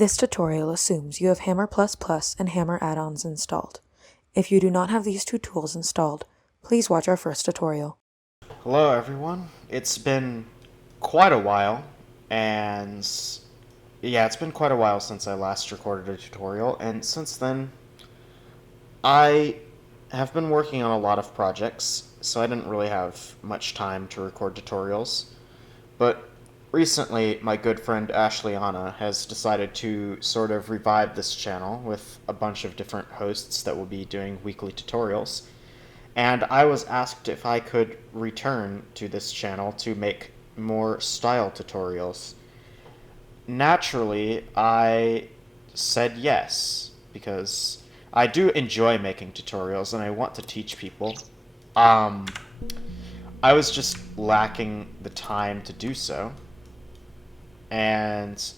This tutorial assumes you have Hammer++ and Hammer add-ons installed. If you do not have these two tools installed, please watch our first tutorial. Hello everyone, it's been quite a while, and yeah, it's been quite a while since I last recorded a tutorial, and since then I have been working on a lot of projects, so I didn't really have much time to record tutorials. But recently, my good friend Ashleyanna has decided to sort of revive this channel with a bunch of different hosts that will be doing weekly tutorials. And I was asked if I could return to this channel to make more style tutorials. Naturally, I said yes, because I do enjoy making tutorials and I want to teach people. I was just lacking the time to do so, and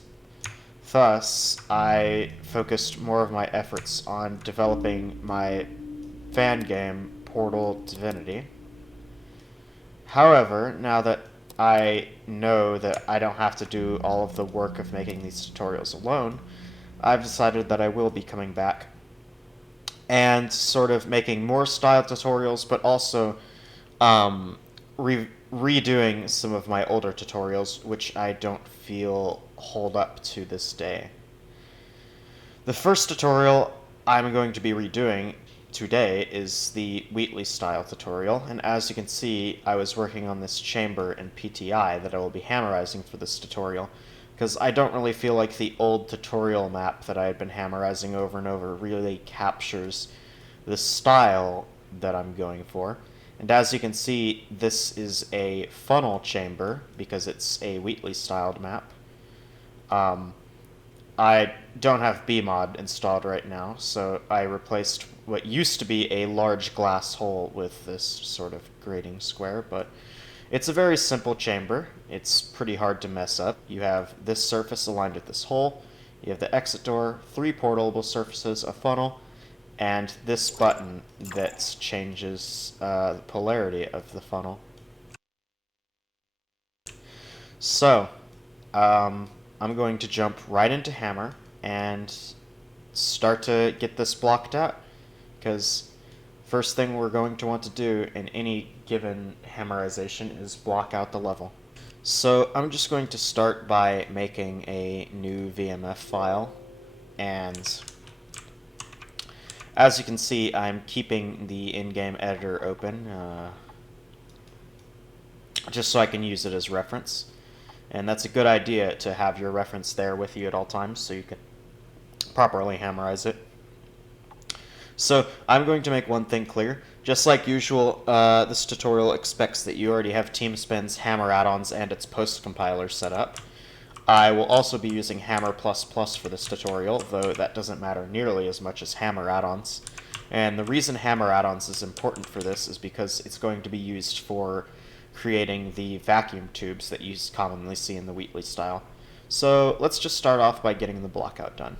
thus I focused more of my efforts on developing my fan game, Portal Divinity. However, now that I know that I don't have to do all of the work of making these tutorials alone, I've decided that I will be coming back and sort of making more style tutorials, but also redoing some of my older tutorials, which I don't feel hold up to this day. The first tutorial I'm going to be redoing today is the Wheatley-style tutorial, and as you can see, I was working on this chamber in PTI that I will be hammerizing for this tutorial, because I don't really feel like the old tutorial map that I had been hammerizing over and over really captures the style that I'm going for. And as you can see, this is a funnel chamber, because it's a Wheatley-styled map. I don't have BMod installed right now, so I replaced what used to be a large glass hole with this sort of grating square, but it's a very simple chamber. It's pretty hard to mess up. You have this surface aligned with this hole, you have the exit door, 3 portable surfaces, a funnel, and this button that changes the polarity of the funnel. So, I'm going to jump right into Hammer and start to get this blocked out, because first thing we're going to want to do in any given hammerization is block out the level. So I'm just going to start by making a new VMF file, and as you can see, I'm keeping the in-game editor open just so I can use it as reference. And that's a good idea, to have your reference there with you at all times so you can properly hammerize it. So I'm going to make one thing clear. Just like usual, this tutorial expects that you already have TeamSpin's Hammer add-ons and its post-compiler set up. I will also be using Hammer++ for this tutorial, though that doesn't matter nearly as much as Hammer add-ons. And the reason Hammer add-ons is important for this is because it's going to be used for creating the vacuum tubes that you commonly see in the Wheatley style. So let's just start off by getting the blockout done.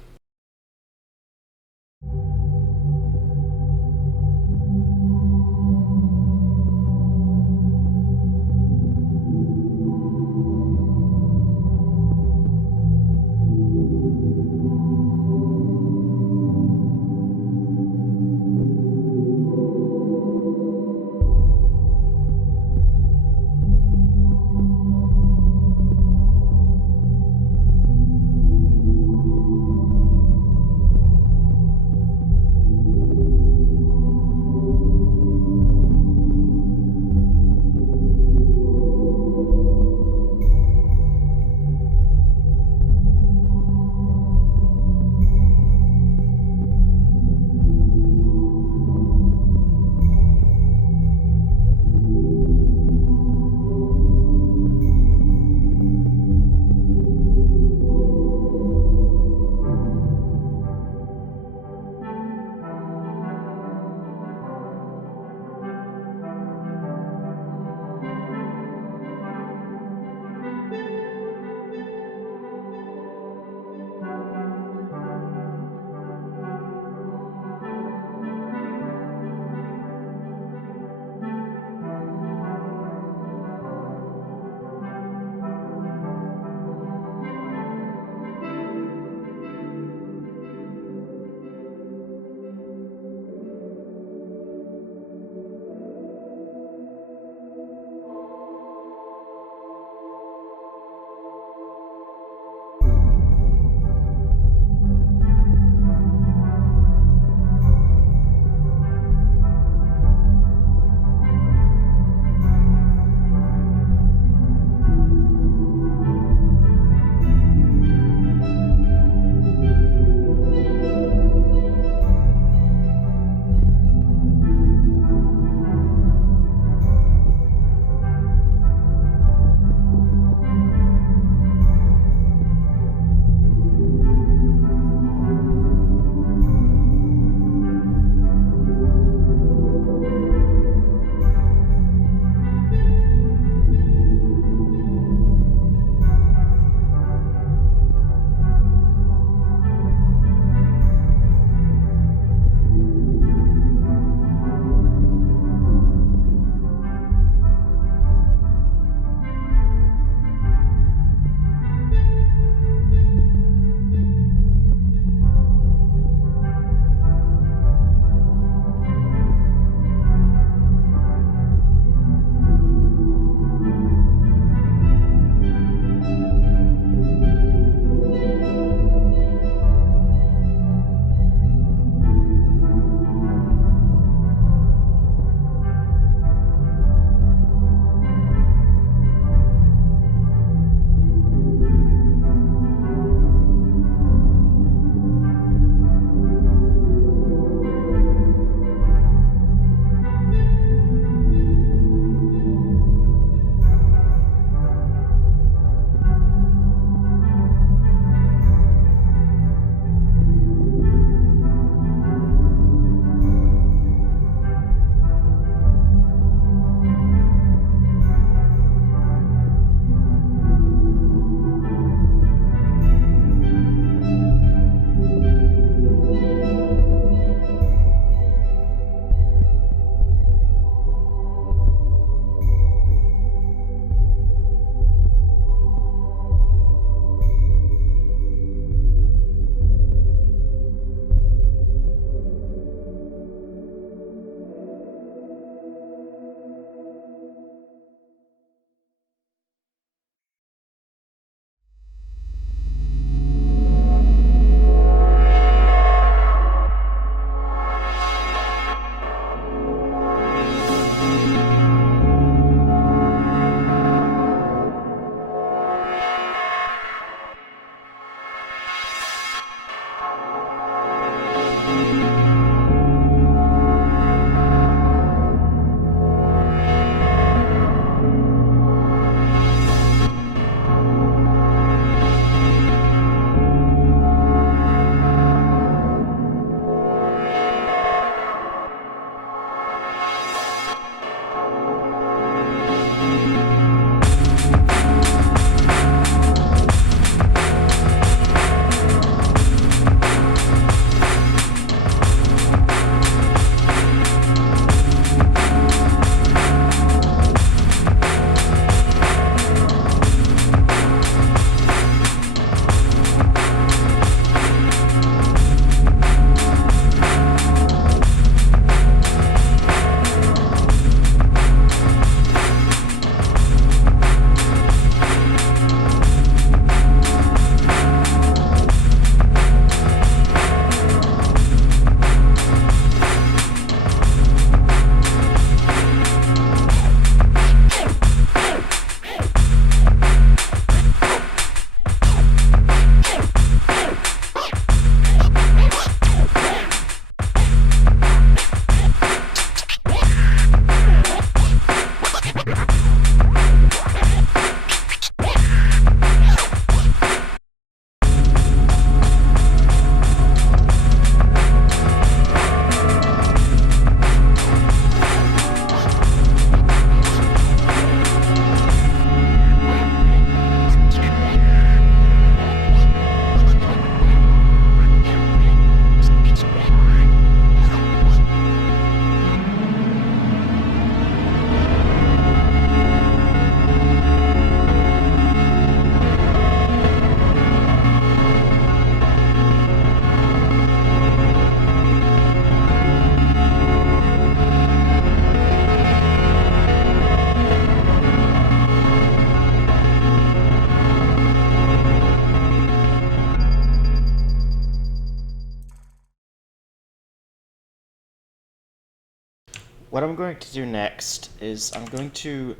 What I'm going to do next is I'm going to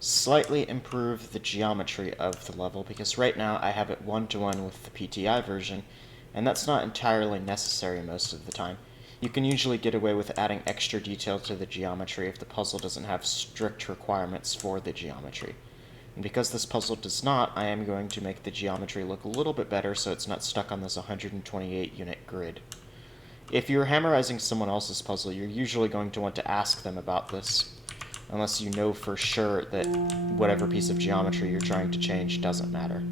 slightly improve the geometry of the level, because right now I have it one-to-one with the PTI version, and that's not entirely necessary most of the time. You can usually get away with adding extra detail to the geometry if the puzzle doesn't have strict requirements for the geometry. And because this puzzle does not, I am going to make the geometry look a little bit better so it's not stuck on this 128 unit grid. If you're hammerizing someone else's puzzle, you're usually going to want to ask them about this, unless you know for sure that whatever piece of geometry you're trying to change doesn't matter.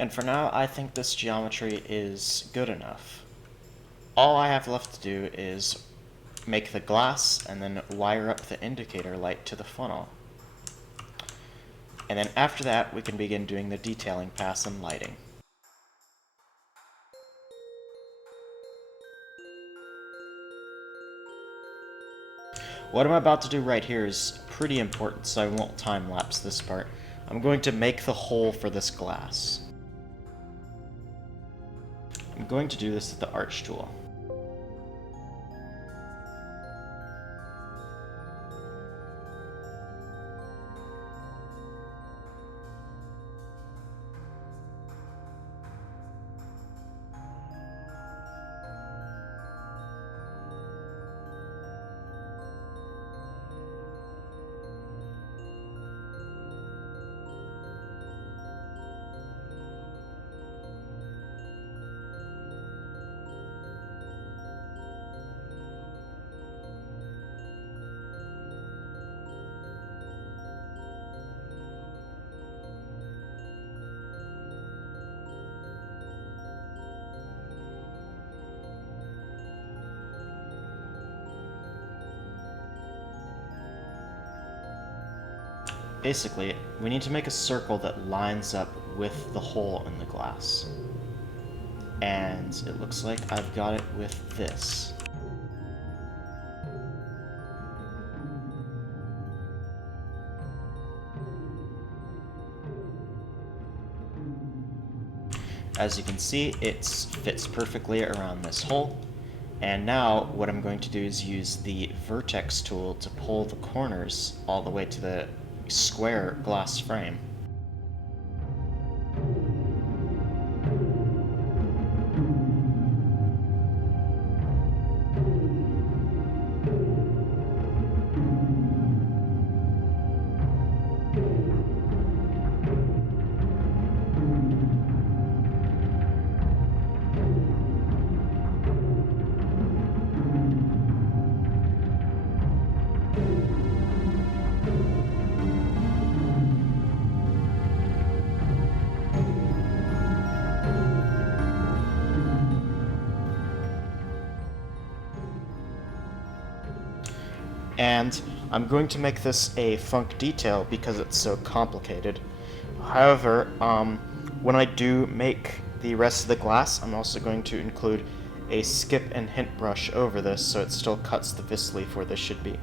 And for now, I think this geometry is good enough. All I have left to do is make the glass and then wire up the indicator light to the funnel. And then after that, we can begin doing the detailing pass and lighting. What I'm about to do right here is pretty important, so I won't time-lapse this part. I'm going to make the hole for this glass. I'm going to do this with the arch tool. Basically, we need to make a circle that lines up with the hole in the glass. And it looks like I've got it with this. As you can see, it fits perfectly around this hole. And now what I'm going to do is use the vertex tool to pull the corners all the way to the square glass frame. And I'm going to make this a funk detail because it's so complicated. However, when I do make the rest of the glass, I'm also going to include a skip and hint brush over this so it still cuts the vis leaf where this should be.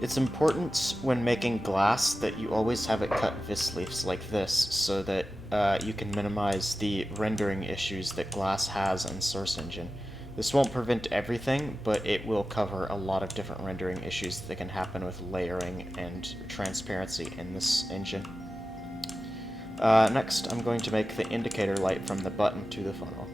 It's important when making glass that you always have it cut vis leaves like this so that you can minimize the rendering issues that glass has in Source Engine. This won't prevent everything, but it will cover a lot of different rendering issues that can happen with layering and transparency in this engine. Next, I'm going to make the indicator light from the button to the funnel.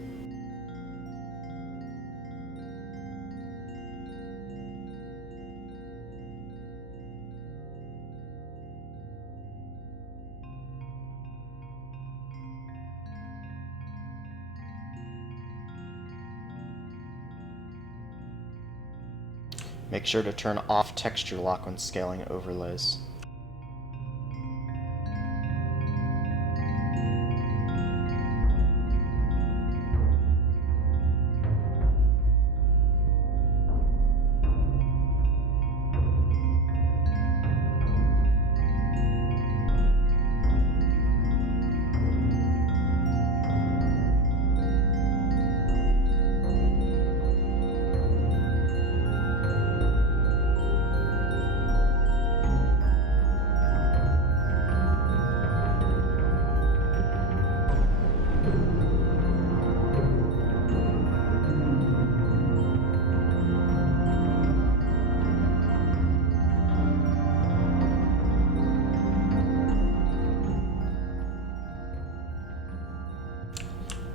Make sure to turn off texture lock when scaling overlays.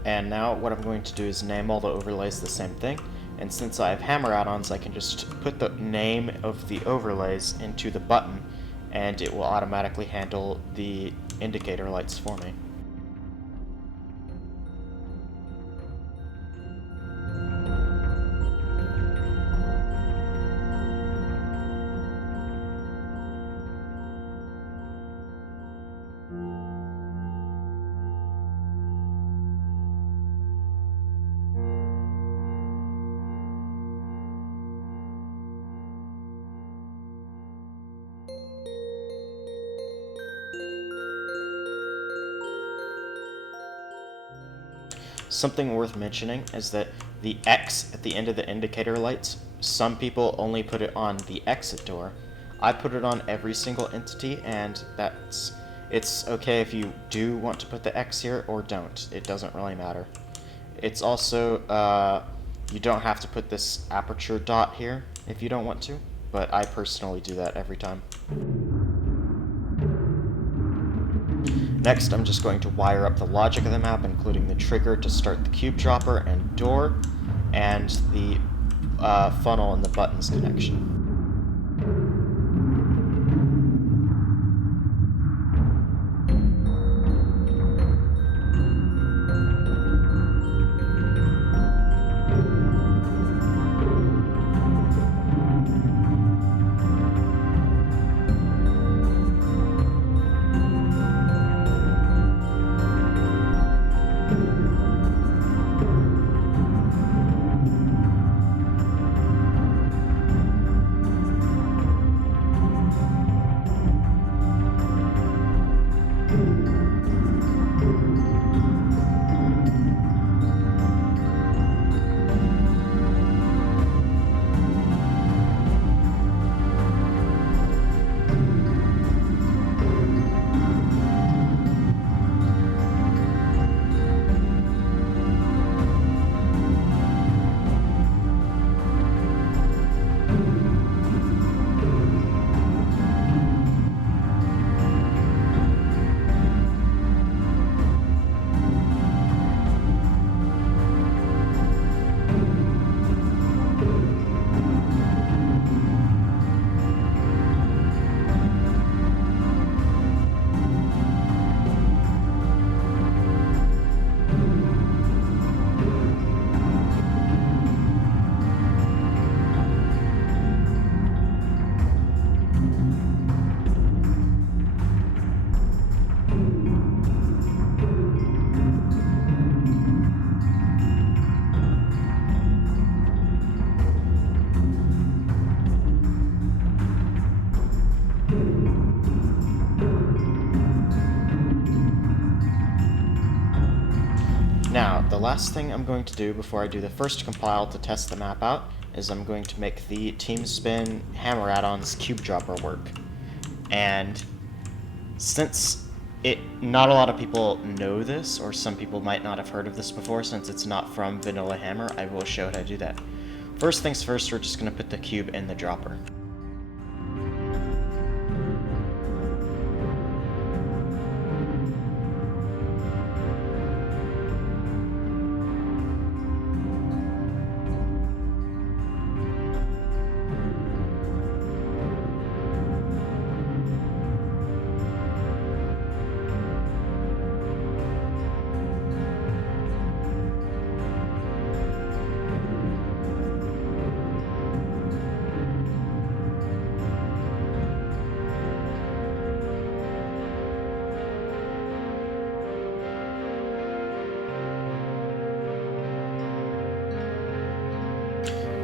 And now what I'm going to do is name all the overlays the same thing. And since I have hammer add-ons, I can just put the name of the overlays into the button, and it will automatically handle the indicator lights for me. Something worth mentioning is that the X at the end of the indicator lights, some people only put it on the exit door. I put it on every single entity, and it's okay if you do want to put the X here or don't. It doesn't really matter. It's also, you don't have to put this aperture dot here if you don't want to, but I personally do that every time. Next, I'm just going to wire up the logic of the map, including the trigger to start the cube dropper and door, and the funnel and the buttons connection. Now, the last thing I'm going to do before I do the first compile to test the map out is I'm going to make the Team Spin hammer add-ons cube dropper work. And since not a lot of people know this, or some people might not have heard of this before since it's not from Vanilla Hammer, I will show how to do that. First things first, we're just going to put the cube in the dropper.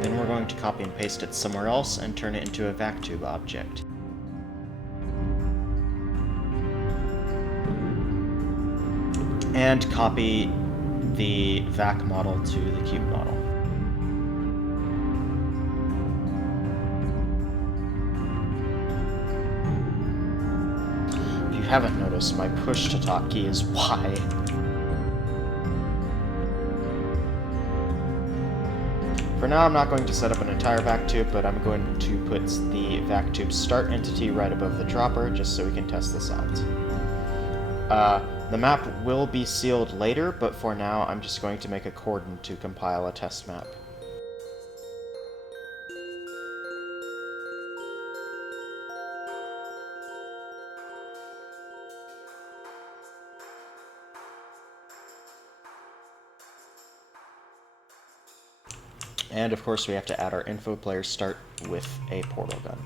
Then we're going to copy and paste it somewhere else and turn it into a vac tube object. And copy the vac model to the cube model. If you haven't noticed, my push to talk key is Y. For now, I'm not going to set up an entire vac tube, but I'm going to put the vac tube start entity right above the dropper, just so we can test this out. The map will be sealed later, but for now I'm just going to make a cordon to compile a test map. And of course we have to add our info player start with a portal gun.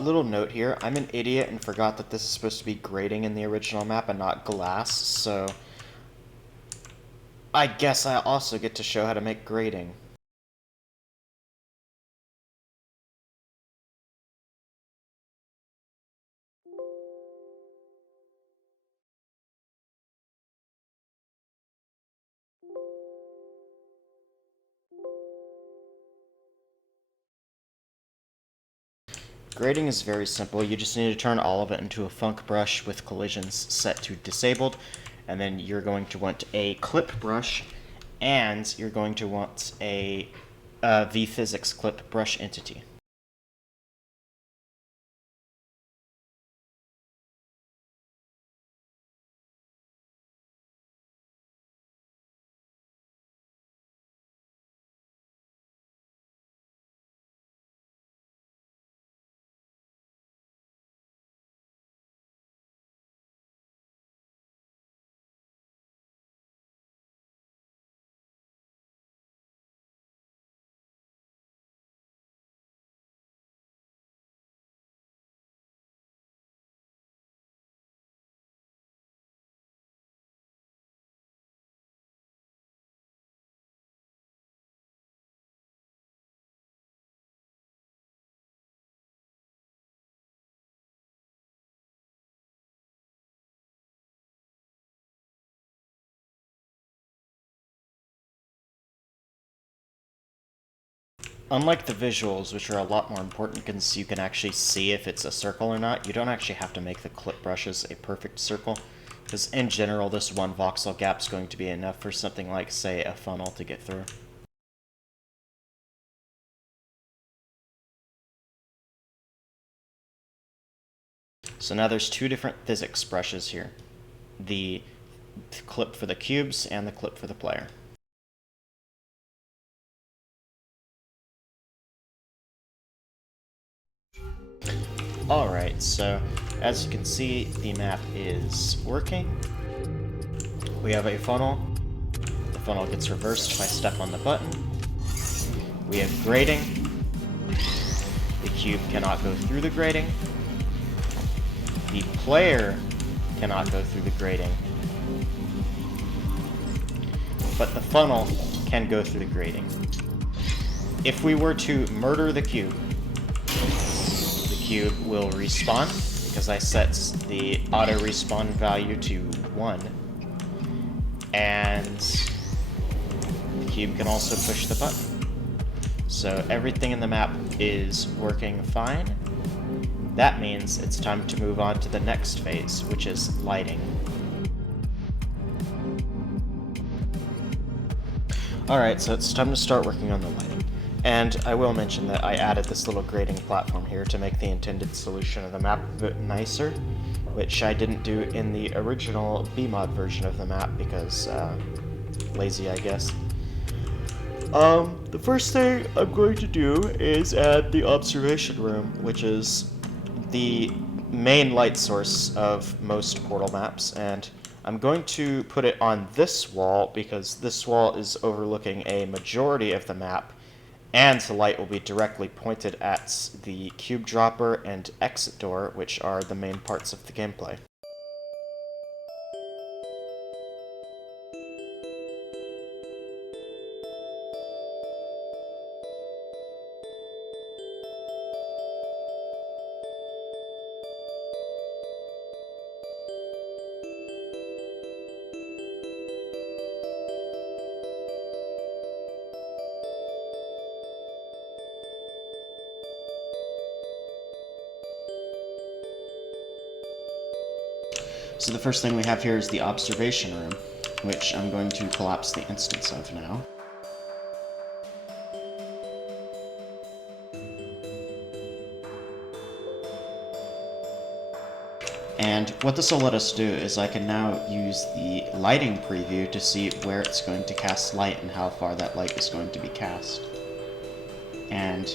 Little note here, I'm an idiot and forgot that this is supposed to be grading in the original map and not glass, so I guess I also get to show how to make grading. Grading is very simple. You just need to turn all of it into a funk brush with collisions set to disabled, and then you're going to want a clip brush, and you're going to want a vPhysics clip brush entity. Unlike the visuals, which are a lot more important because you can actually see if it's a circle or not, you don't actually have to make the clip brushes a perfect circle, because in general this one voxel gap is going to be enough for something like, say, a funnel to get through. So now there's two different physics brushes here. The clip for the cubes and the clip for the player. Alright, so as you can see, the map is working. We have a funnel. The funnel gets reversed if I step on the button. We have grading. The cube cannot go through the grading. The player cannot go through the grading. But the funnel can go through the grading. If we were to murder the cube will respawn, because I set the auto respawn value to 1. And the cube can also push the button. So everything in the map is working fine. That means it's time to move on to the next phase, which is lighting. Alright, so it's time to start working on the lighting. And I will mention that I added this little grading platform here to make the intended solution of the map a bit nicer, which I didn't do in the original BMod version of the map because, lazy, I guess. The first thing I'm going to do is add the observation room, which is the main light source of most portal maps, and I'm going to put it on this wall because this wall is overlooking a majority of the map, and the light will be directly pointed at the cube dropper and exit door, which are the main parts of the gameplay. So the first thing we have here is the observation room, which I'm going to collapse the instance of now. And what this will let us do is I can now use the lighting preview to see where it's going to cast light and how far that light is going to be cast. And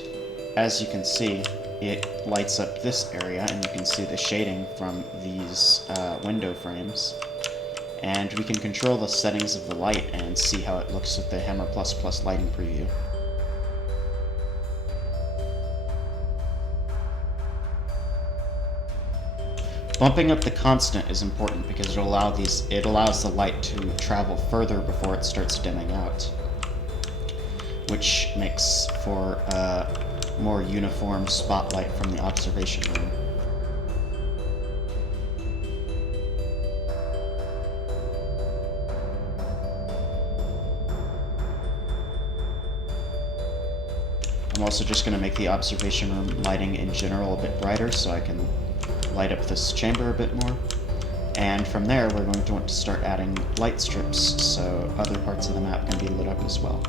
as you can see, it lights up this area, and you can see the shading from these window frames. And we can control the settings of the light and see how it looks with the Hammer++ lighting preview. Bumping up the constant is important because it allows the light to travel further before it starts dimming out, which makes for a more uniform spotlight from the observation room. I'm also just going to make the observation room lighting in general a bit brighter so I can light up this chamber a bit more. And from there, we're going to want to start adding light strips so other parts of the map can be lit up as well.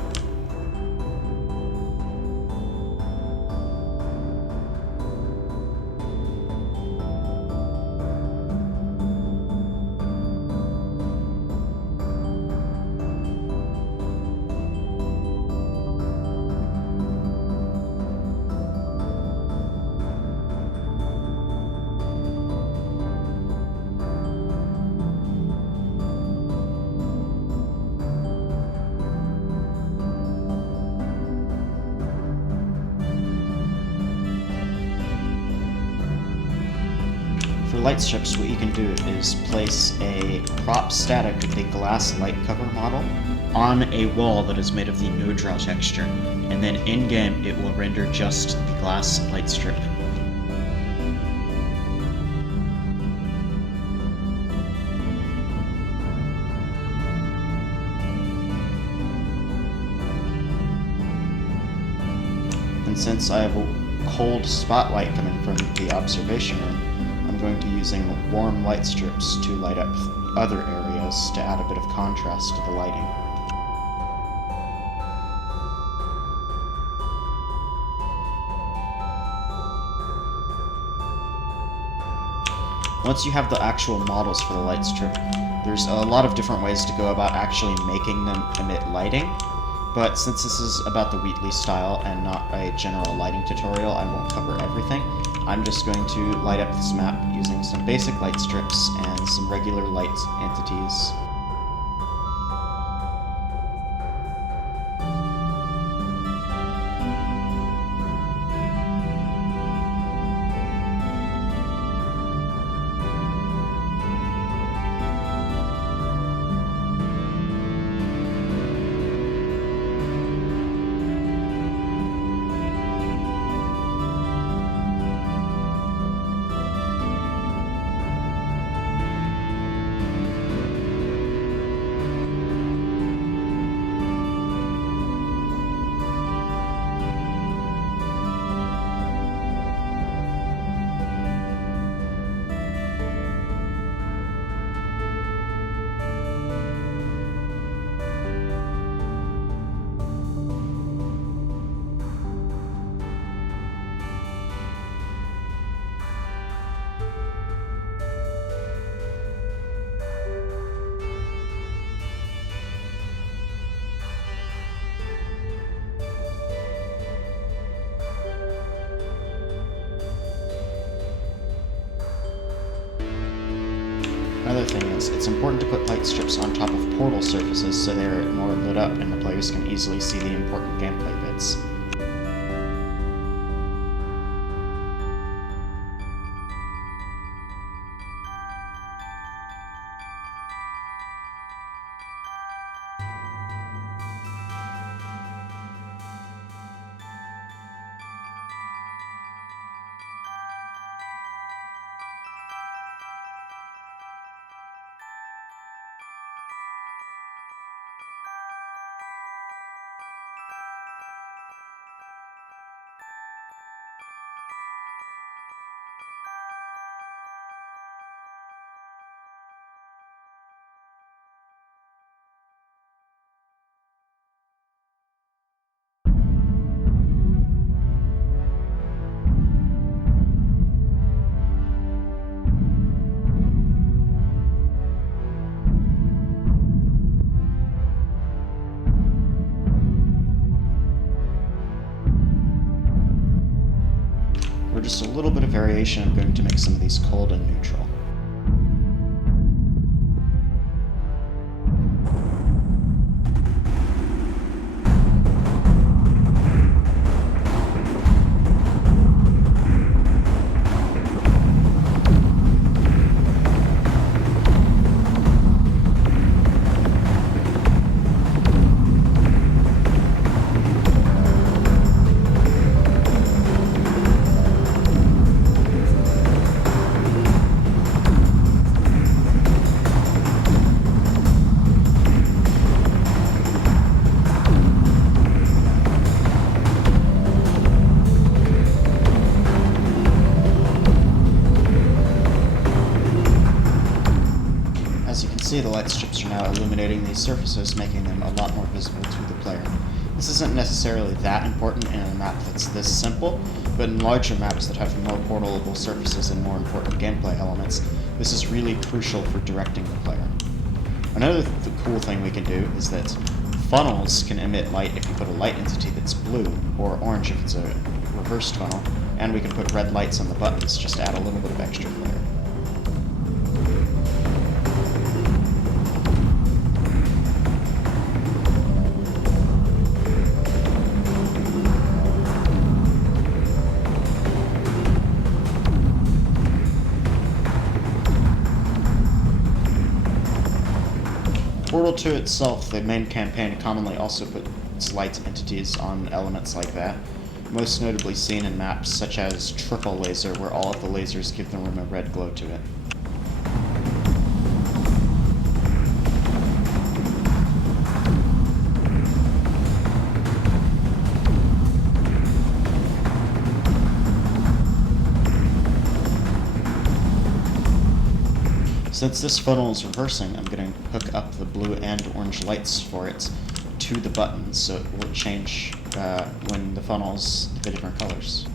For light strips, what you can do is place a prop static of the glass light cover model on a wall that is made of the no draw texture, and then in-game it will render just the glass light strip. And since I have a cold spotlight coming from the observation room, I'm going to be using warm light strips to light up other areas to add a bit of contrast to the lighting. Once you have the actual models for the light strip, there's a lot of different ways to go about actually making them emit lighting, but since this is about the Wheatley-style and not a general lighting tutorial, I won't cover everything. I'm just going to light up this map using some basic light strips and some regular light entities. Another thing is, it's important to put light strips on top of portal surfaces so they're more lit up and the players can easily see the important gameplay bits. variation, I'm going to make some of these cold and neutral. See, the light strips are now illuminating these surfaces, making them a lot more visible to the player. This isn't necessarily that important in a map that's this simple, but in larger maps that have more portable surfaces and more important gameplay elements, this is really crucial for directing the player. Another cool thing we can do is that funnels can emit light if you put a light entity that's blue, or orange if it's a reversed funnel, and we can put red lights on the buttons just to add a little bit of extra flair. Portal 2 itself, the main campaign, commonly also puts light entities on elements like that, most notably seen in maps such as Triple Laser, where all of the lasers give the room a red glow to it. Since this funnel is reversing, I'm going to hook up the blue and orange lights for it to the buttons, so it will change when the funnel's the different colors.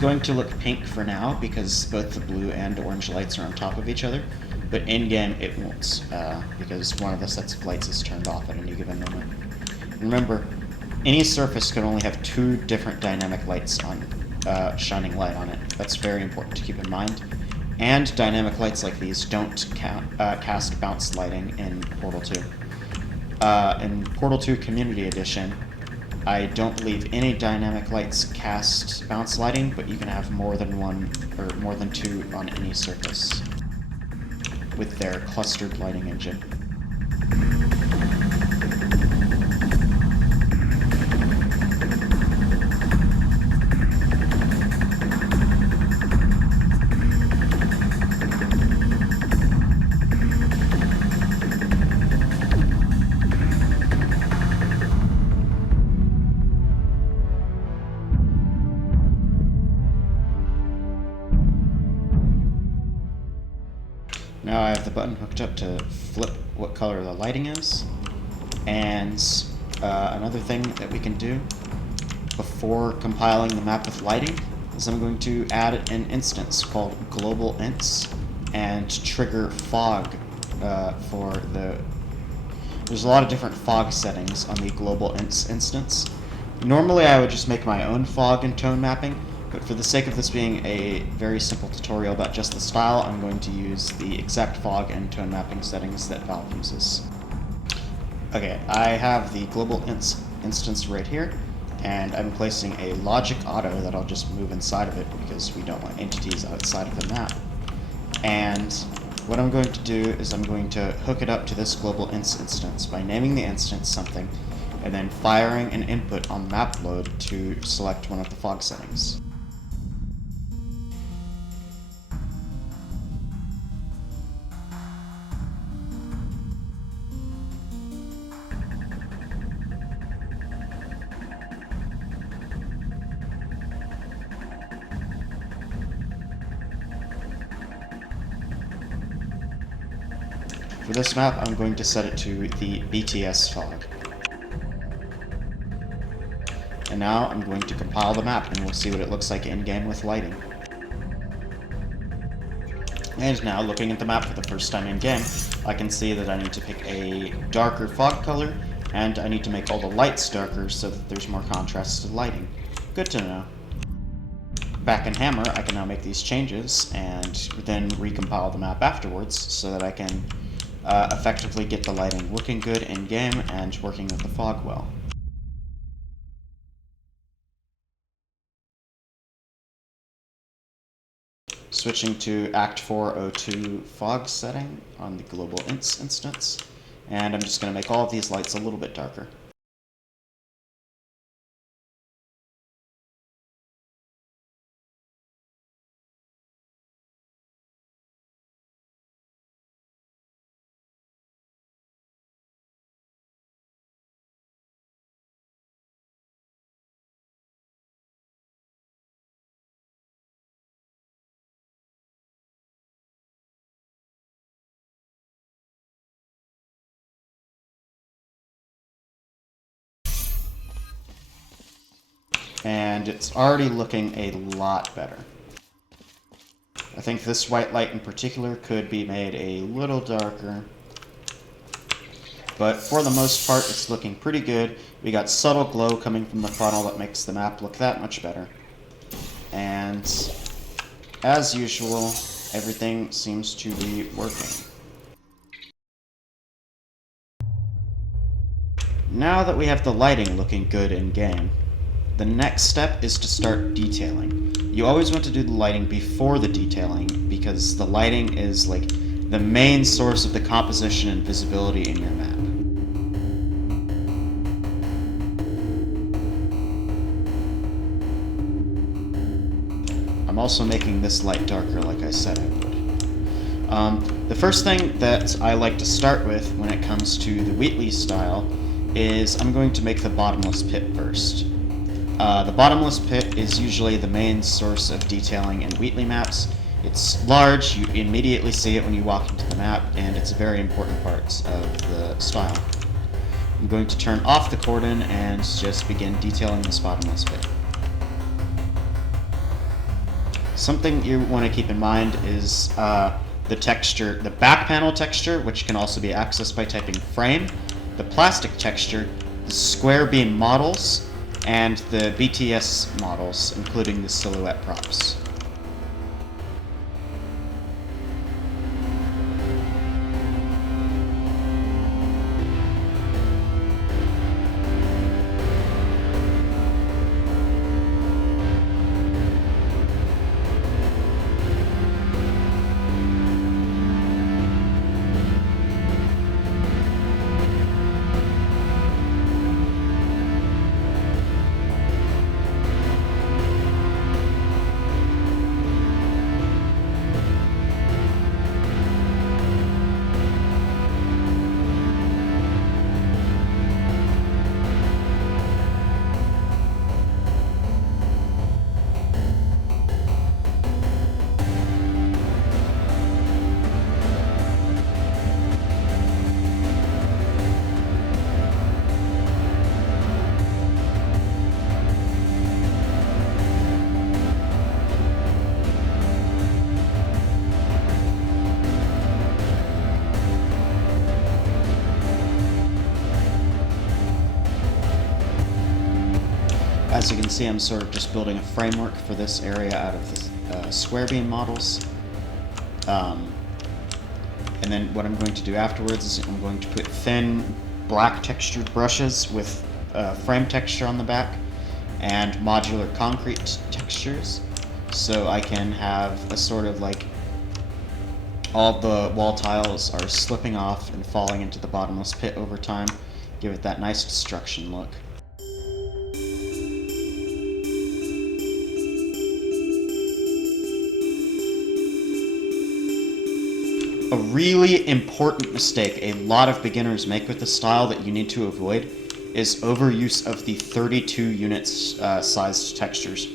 Going to look pink for now because both the blue and orange lights are on top of each other, but in-game it won't because one of the sets of lights is turned off at any given moment. Remember, any surface can only have two different dynamic lights on shining light on it. That's very important to keep in mind. And dynamic lights like these don't cast bounce lighting in Portal 2. In Portal 2 Community Edition, I don't leave any dynamic lights cast bounce lighting, but you can have more than one or more than two on any surface with their clustered lighting engine. Now I have the button hooked up to flip what color the lighting is, and another thing that we can do before compiling the map with lighting is I'm going to add an instance called global ints and trigger fog for the... There's a lot of different fog settings on the global ints instance. Normally I would just make my own fog and tone mapping, but for the sake of this being a very simple tutorial about just the style, I'm going to use the exact fog and tone mapping settings that Valve uses. Okay, I have the global instance right here, and I'm placing a logic auto that I'll just move inside of it because we don't want entities outside of the map. And what I'm going to do is I'm going to hook it up to this global instance by naming the instance something, and then firing an input on the map load to select one of the fog settings. For this map, I'm going to set it to the BTS fog. And now I'm going to compile the map, and we'll see what it looks like in-game with lighting. And now, looking at the map for the first time in-game, I can see that I need to pick a darker fog color, and I need to make all the lights darker so that there's more contrast to lighting. Good to know. Back in Hammer, I can now make these changes, and then recompile the map afterwards so that I can effectively get the lighting looking good in-game and working with the fog well. Switching to Act 402 fog setting on the global instance, and I'm just going to make all of these lights a little bit darker. And it's already looking a lot better. I think this white light in particular could be made a little darker, but for the most part it's looking pretty good. We got subtle glow coming from the funnel that makes the map look that much better. And as usual, everything seems to be working. Now that we have the lighting looking good in-game, the next step is to start detailing. You always want to do the lighting before the detailing because the lighting is like the main source of the composition and visibility in your map. I'm also making this light darker like I said I would. The first thing that I like to start with when it comes to the Wheatley-style is I'm going to make the bottomless pit first. The bottomless pit is usually the main source of detailing in Wheatley maps. It's large, you immediately see it when you walk into the map, and it's a very important part of the style. I'm going to turn off the cordon and just begin detailing this bottomless pit. Something you want to keep in mind is the texture, the back panel texture, which can also be accessed by typing frame, the plastic texture, the square beam models, and the BTS models, including the silhouette props. As you can see, I'm sort of just building a framework for this area out of the square beam models. And then what I'm going to do afterwards is I'm going to put thin black textured brushes with frame texture on the back and modular concrete textures, so I can have a sort of like all the wall tiles are slipping off and falling into the bottomless pit over time, give it that nice destruction look. A really important mistake a lot of beginners make with the style that you need to avoid is overuse of the 32 units sized textures.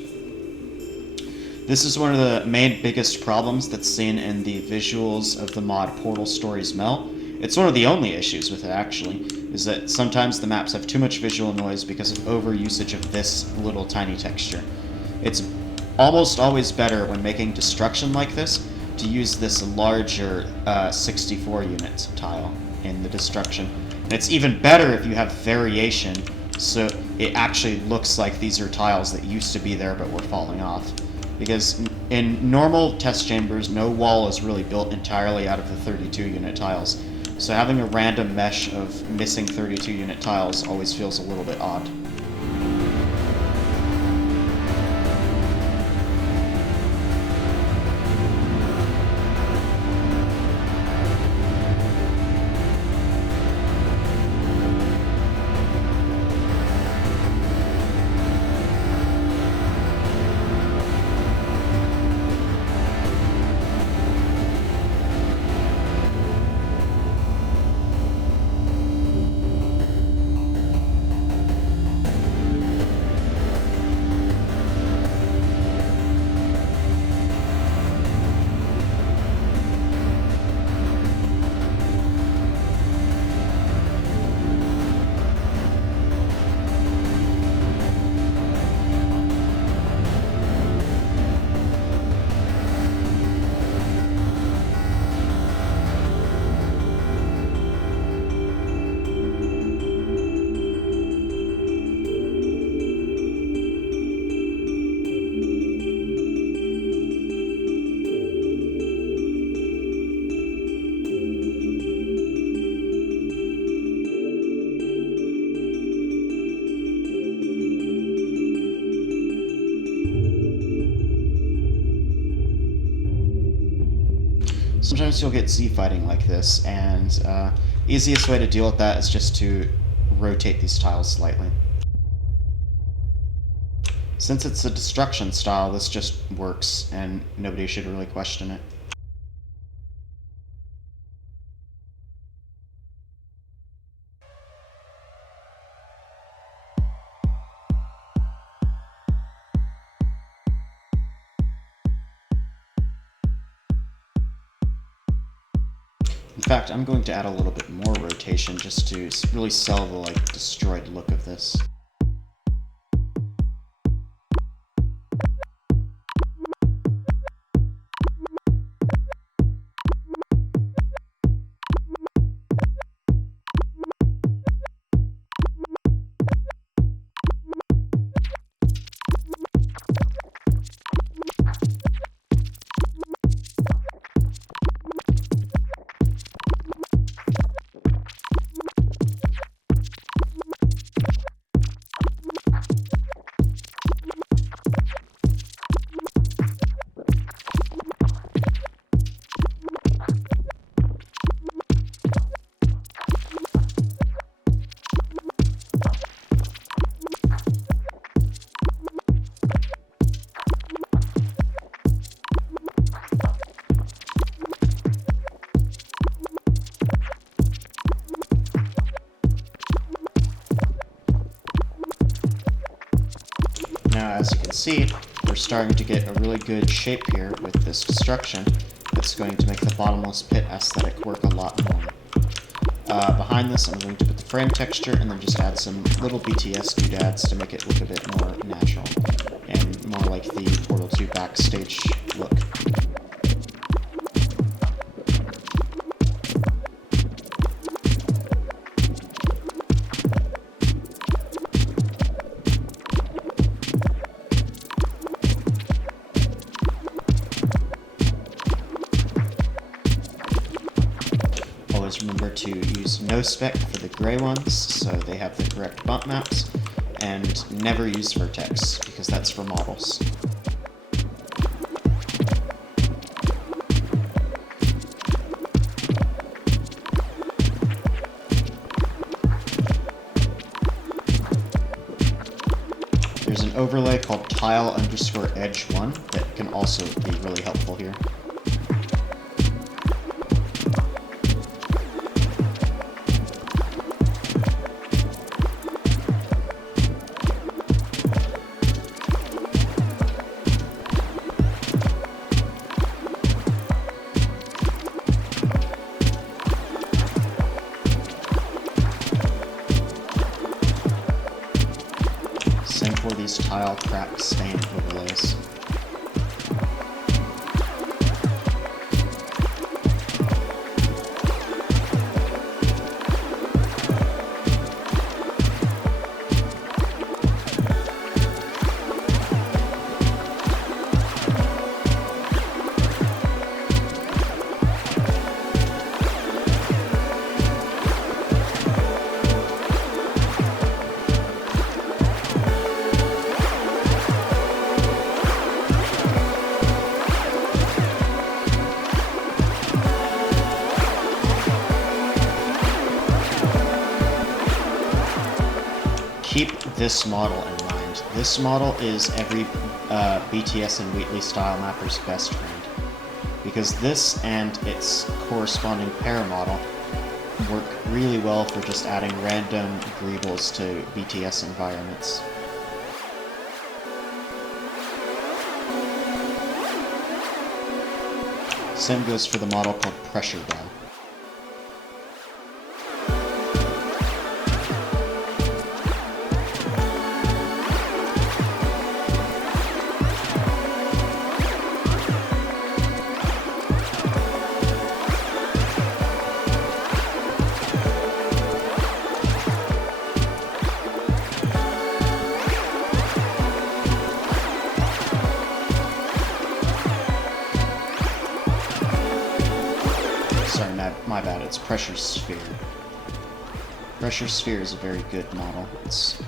This is one of the main biggest problems that's seen in the visuals of the mod Portal Stories Mel. It's one of the only issues with it, actually, is that sometimes the maps have too much visual noise because of overusage of this little tiny texture. It's almost always better when making destruction like this to use this larger 64 unit tile in the destruction. And it's even better if you have variation, so it actually looks like these are tiles that used to be there but were falling off. Because in normal test chambers, no wall is really built entirely out of the 32 unit tiles. So having a random mesh of missing 32 unit tiles always feels a little bit odd. Sometimes you'll get Z fighting like this, and easiest way to deal with that is just to rotate these tiles slightly. Since it's a destruction style, this just works, and nobody should really question it. In fact, I'm going to add a little bit more rotation just to really sell the destroyed look of this. Now, as you can see, we're starting to get a really good shape here with this destruction that's going to make the bottomless pit aesthetic work a lot more. Behind this, I'm going to put the frame texture and then just add some little BTS doodads to make it look a bit more natural and more like the Portal 2 backstage look. Remember to use no spec for the gray ones so they have the correct bump maps, and never use vertex because that's for models. overlay called tile_edge1 that can also be really helpful here. Same for these tile crack stain overlays. Keep this model in mind. This model is every BTS and Wheatley-style mapper's best friend, because this and its corresponding pair model work really well for just adding random greebles to BTS environments. Same goes for the model called Pressure Bell. Sorry, my bad, it's Pressure Sphere. Pressure Sphere is a very good model. It's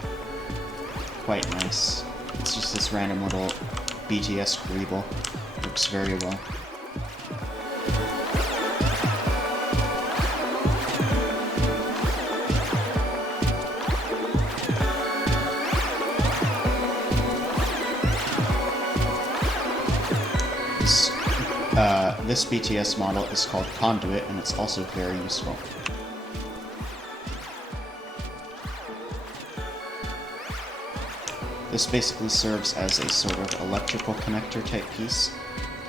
quite nice. It's just this random little BTS greeble. Works very well. This BTS model is called Conduit, and it's also very useful. This basically serves as a sort of electrical connector type piece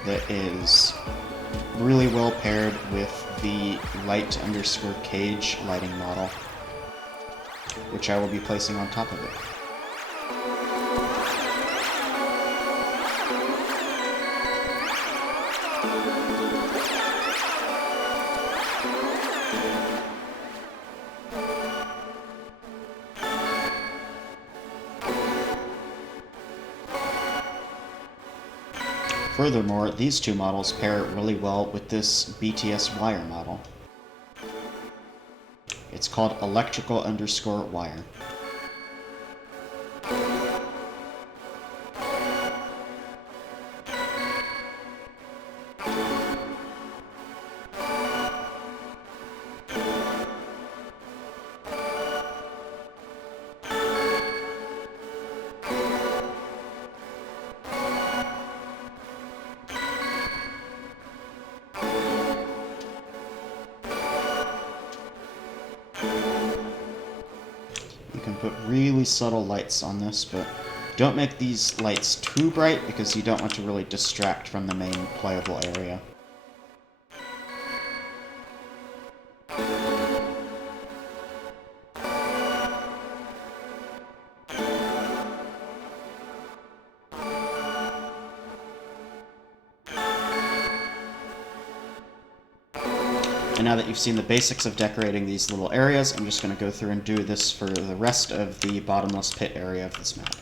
that is really well paired with the light_cage lighting model, which I will be placing on top of it. Furthermore, these two models pair really well with this BTS wire model. It's called electrical_wire. You can put really subtle lights on this, but don't make these lights too bright because you don't want to really distract from the main playable area. And now that you've seen the basics of decorating these little areas, I'm just going to go through and do this for the rest of the bottomless pit area of this map.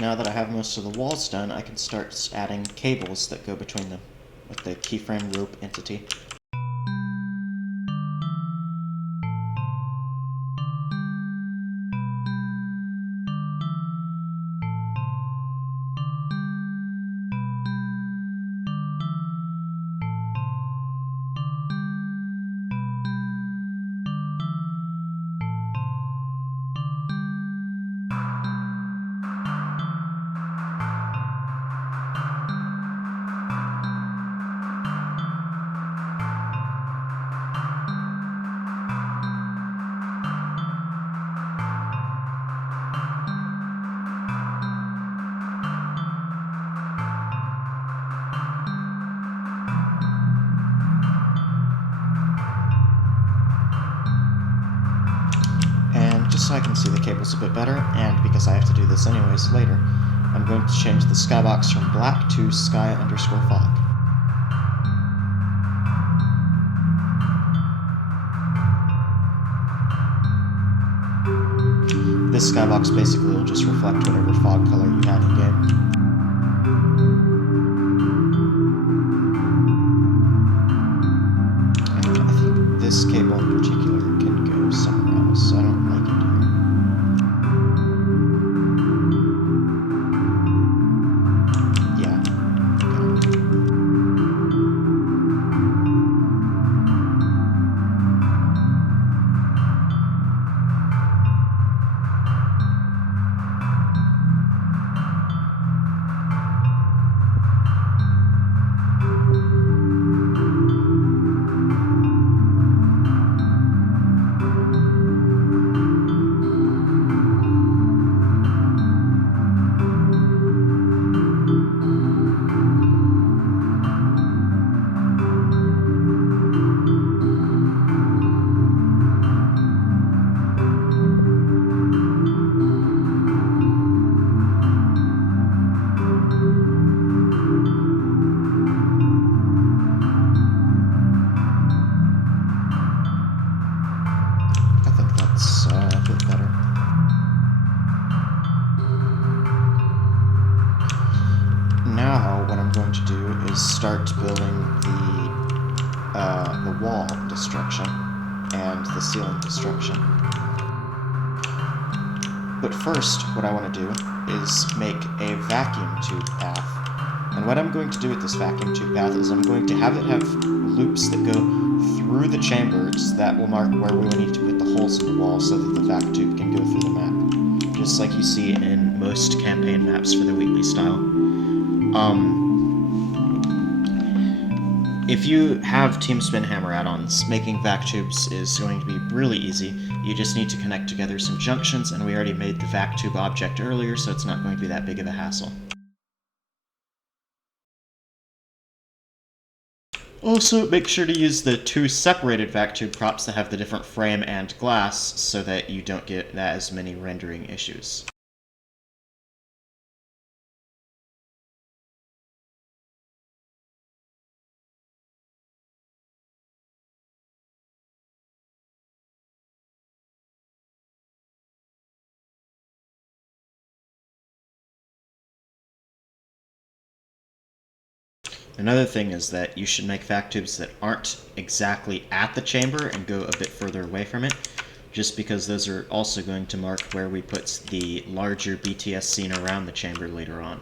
Now that I have most of the walls done, I can start adding cables that go between them with the keyframe rope entity. Just so I can see the cables a bit better, and because I have to do this anyways later, I'm going to change the skybox from black to sky_fog. This skybox basically will just reflect whatever fog color you have in game. And I think this cable in particular can go somewhere else, so I don't like it here. Now what I'm going to do is start building the wall destruction and the ceiling destruction. But first, what I want to do is make a vacuum tube path. And what I'm going to do with this vacuum tube path is I'm going to have it have loops that go through the chambers that will mark where we will need to put the holes in the wall so that the vac tube can go through the map. Just like you see in most campaign maps for the Wheatley-style. If you have Team Spin Hammer add-ons, making vac tubes is going to be really easy. You just need to connect together some junctions, and we already made the vac tube object earlier, so it's not going to be that big of a hassle. Also, make sure to use the two separated vac tube props that have the different frame and glass so that you don't get as many rendering issues. Another thing is that you should make vac tubes that aren't exactly at the chamber and go a bit further away from it, just because those are also going to mark where we put the larger BTS scene around the chamber later on.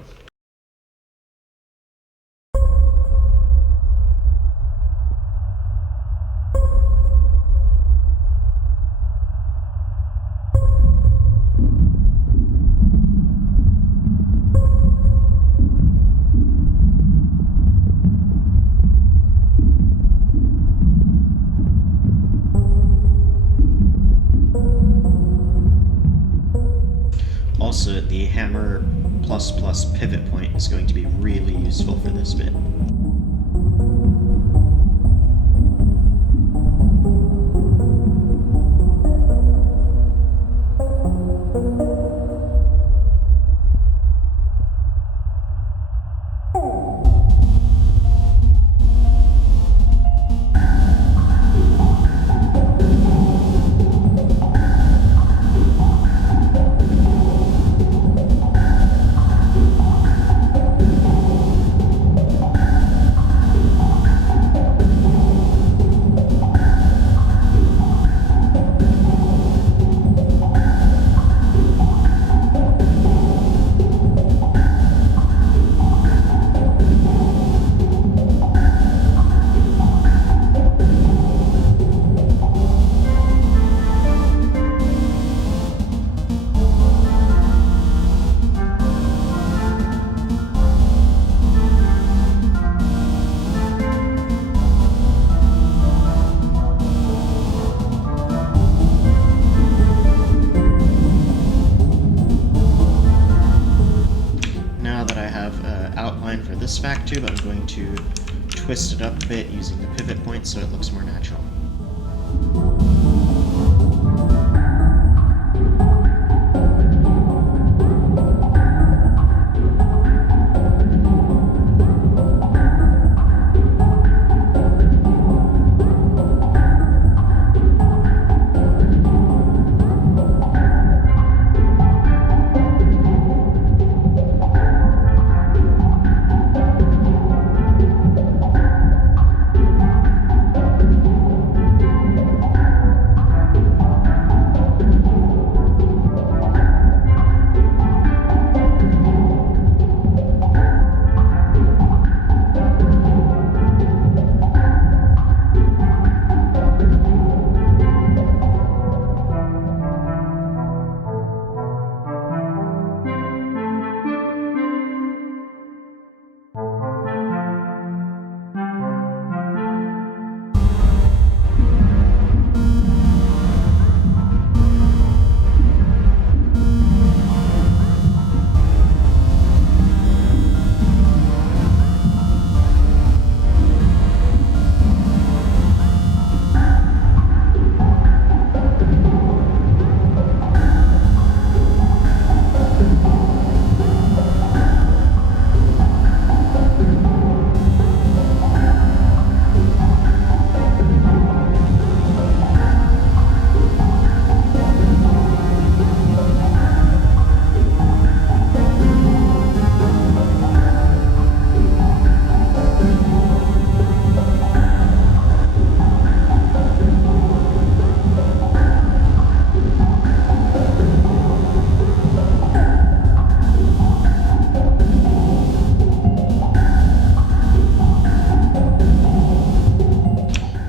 Also, the hammer ++ pivot point is going to be really useful for this bit. tube, I'm going to twist it up a bit using the pivot point so it looks more natural.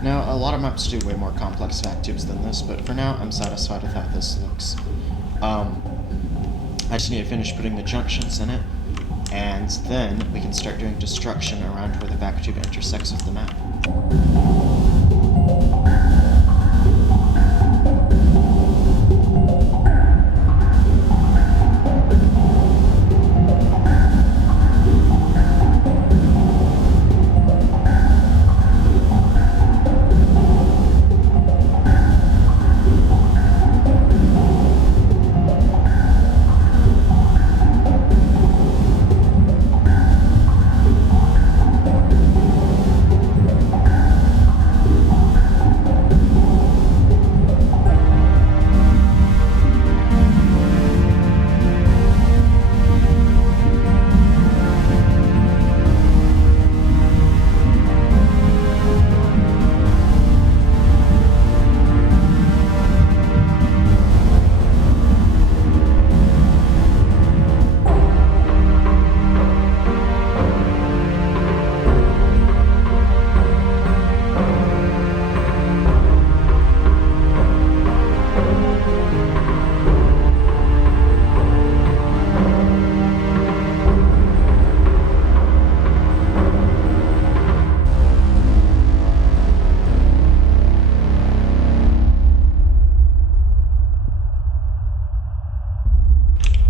Now, a lot of maps do way more complex vac tubes than this, but for now, I'm satisfied with how this looks. I just need to finish putting the junctions in it, and then we can start doing destruction around where the vac tube intersects with the map.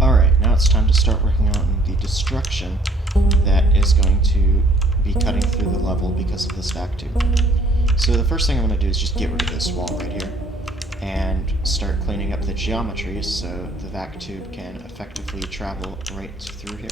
Alright, now it's time to start working on the destruction that is going to be cutting through the level because of this vac tube. So the first thing I'm going to do is just get rid of this wall right here and start cleaning up the geometry so the vac tube can effectively travel right through here.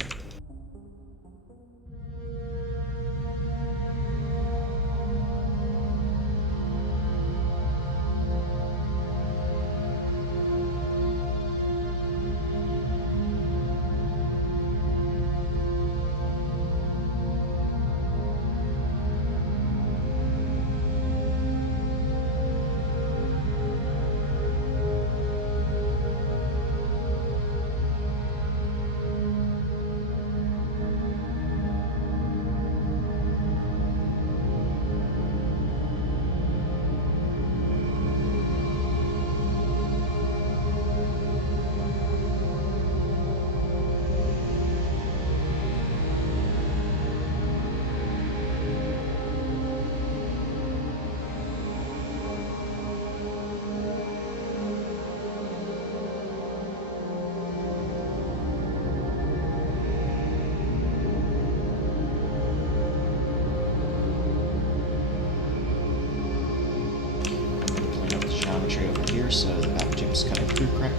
so the vac tube's cutting through correct.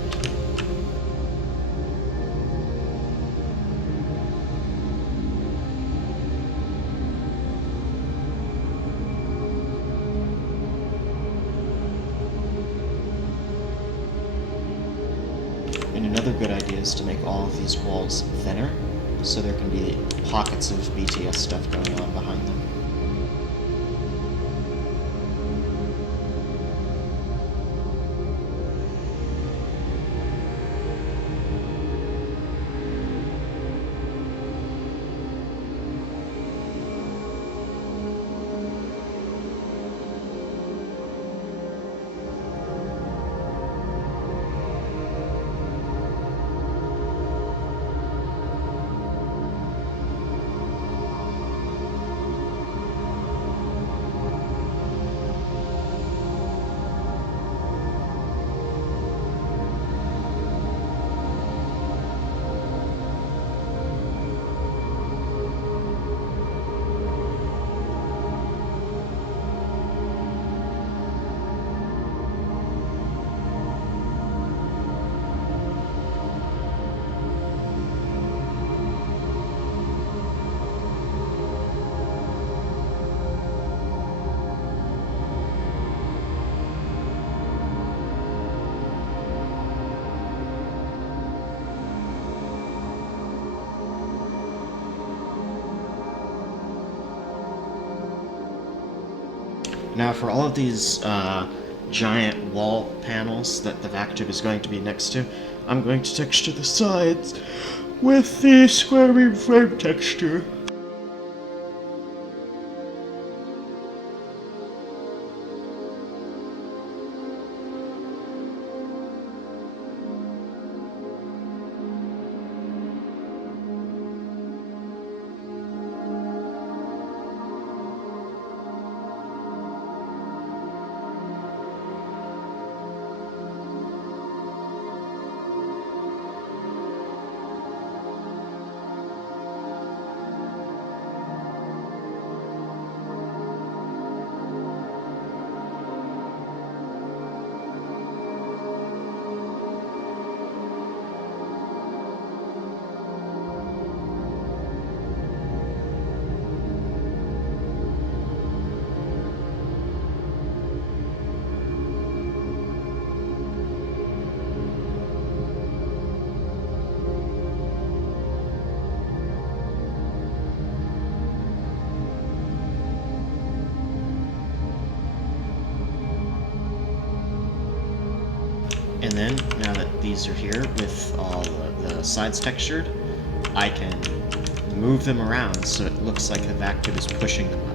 And another good idea is to make all of these walls thinner, so there can be pockets of BTS stuff going on behind them. Now for all of these giant wall panels that the vac tube is going to be next to, I'm going to texture the sides with the square frame texture. And then, now that these are here with all the sides textured, I can move them around so it looks like the vac tube is pushing them up.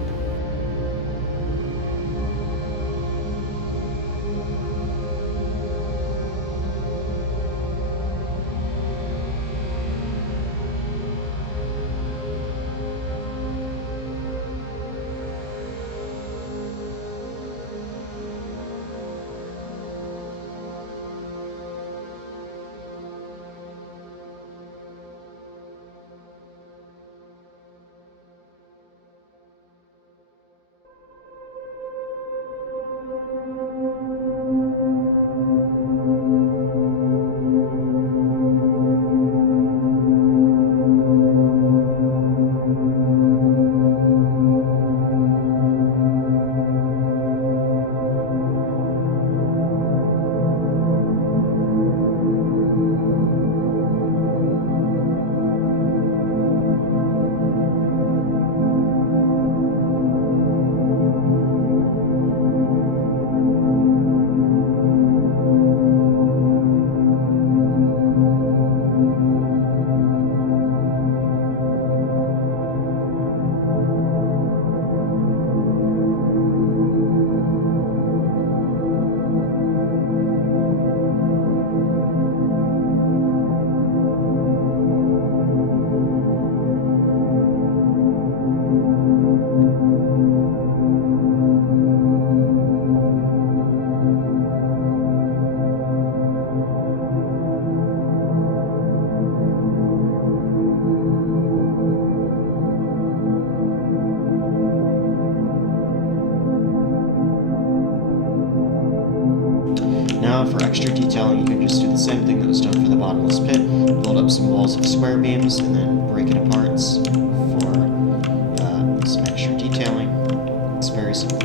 for extra detailing, you can just do the same thing that was done for the bottomless pit. Build up some walls of square beams and then break it apart for some extra detailing. It's very simple.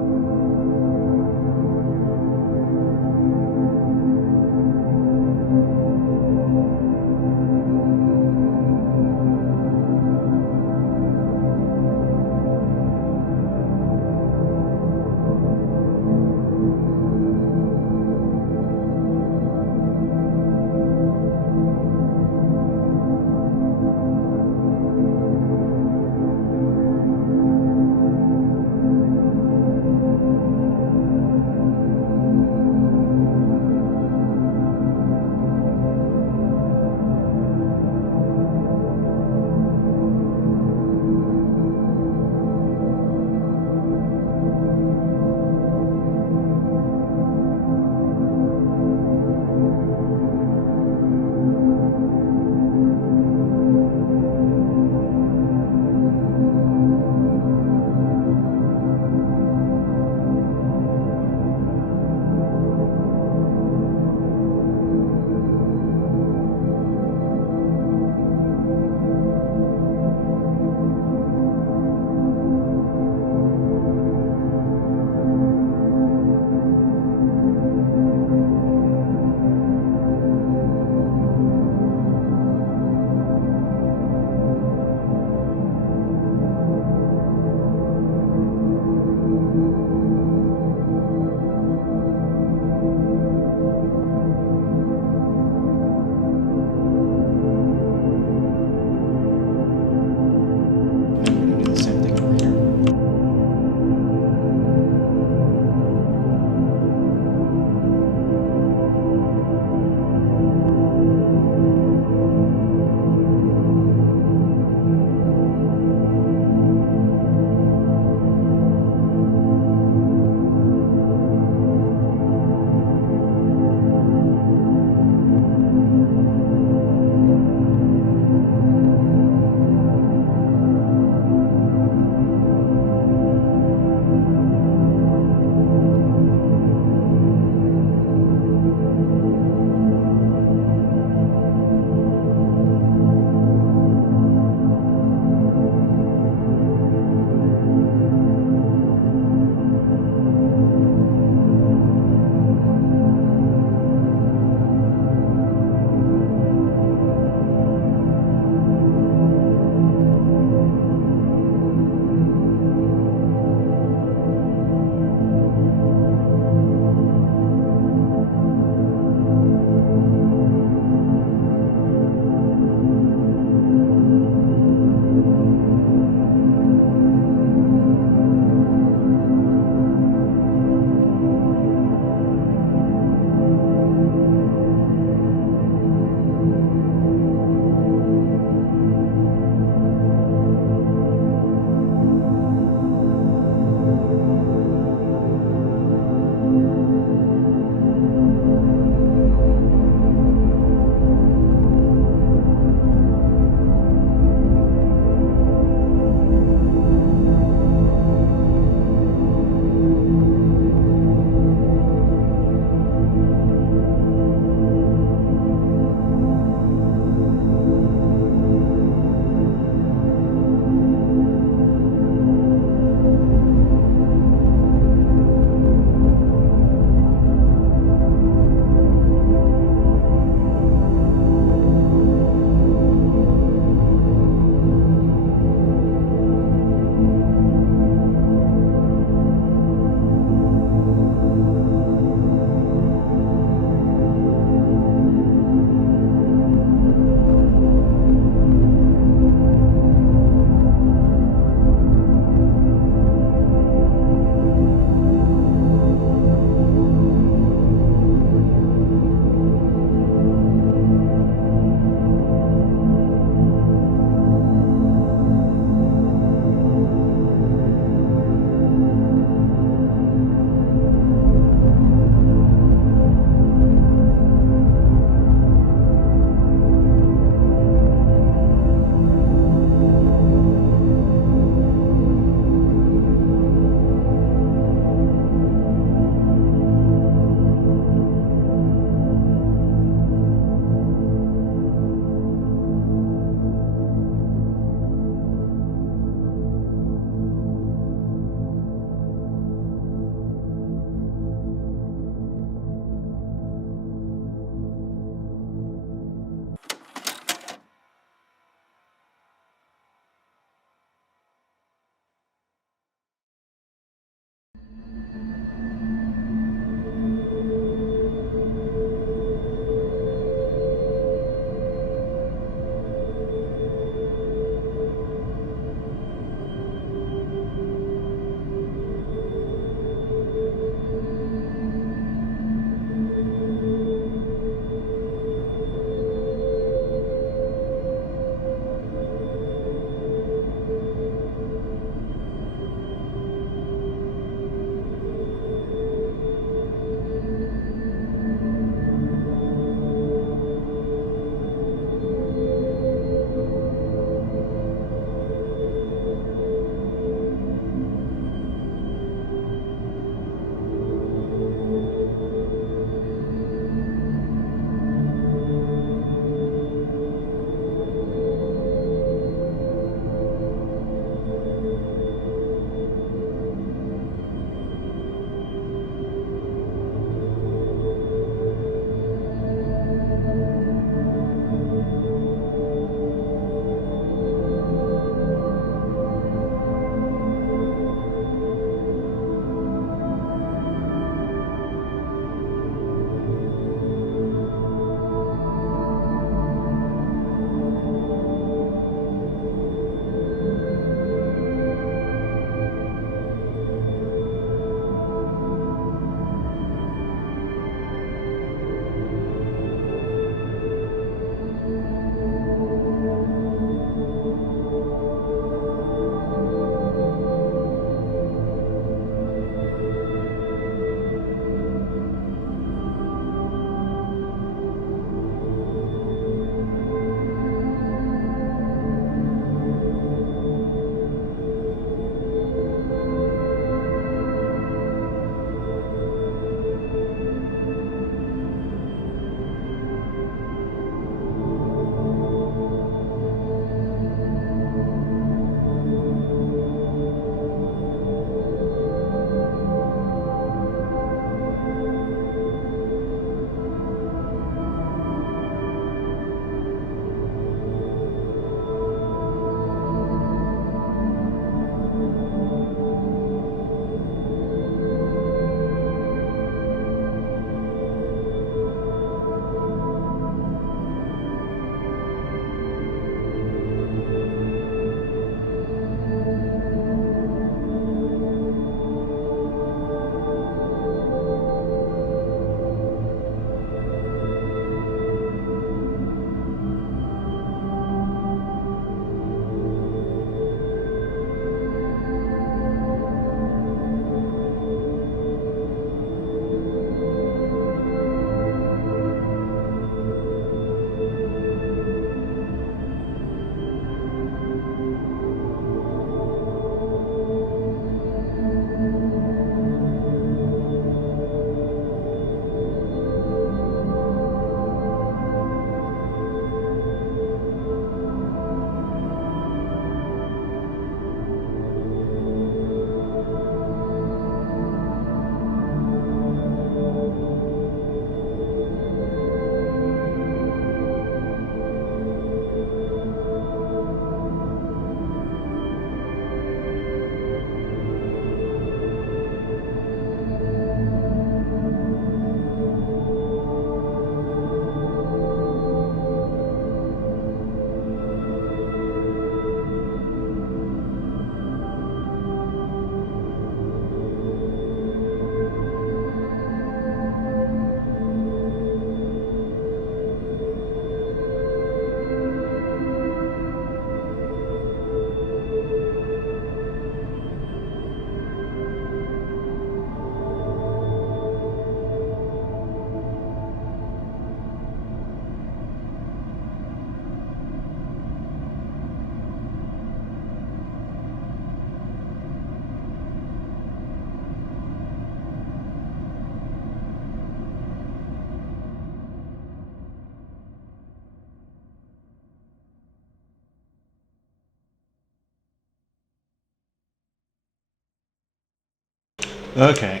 Okay,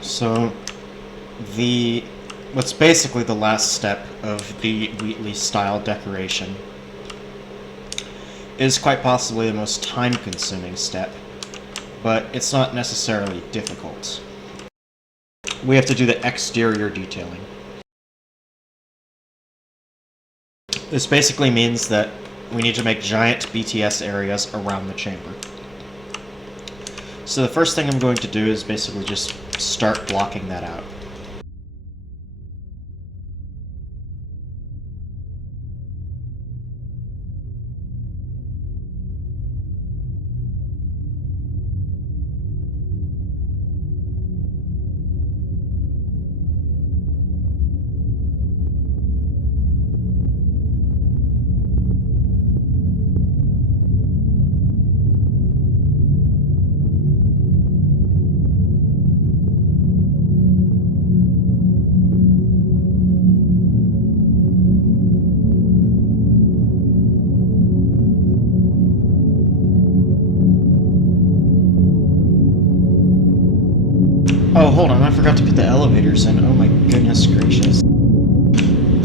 so what's basically the last step of the Wheatley-style decoration is quite possibly the most time-consuming step, but it's not necessarily difficult. We have to do the exterior detailing. This basically means that we need to make giant BTS areas around the chamber. So the first thing I'm going to do is basically just start blocking that out. Oh, hold on, I forgot to put the elevators in. Oh my goodness gracious.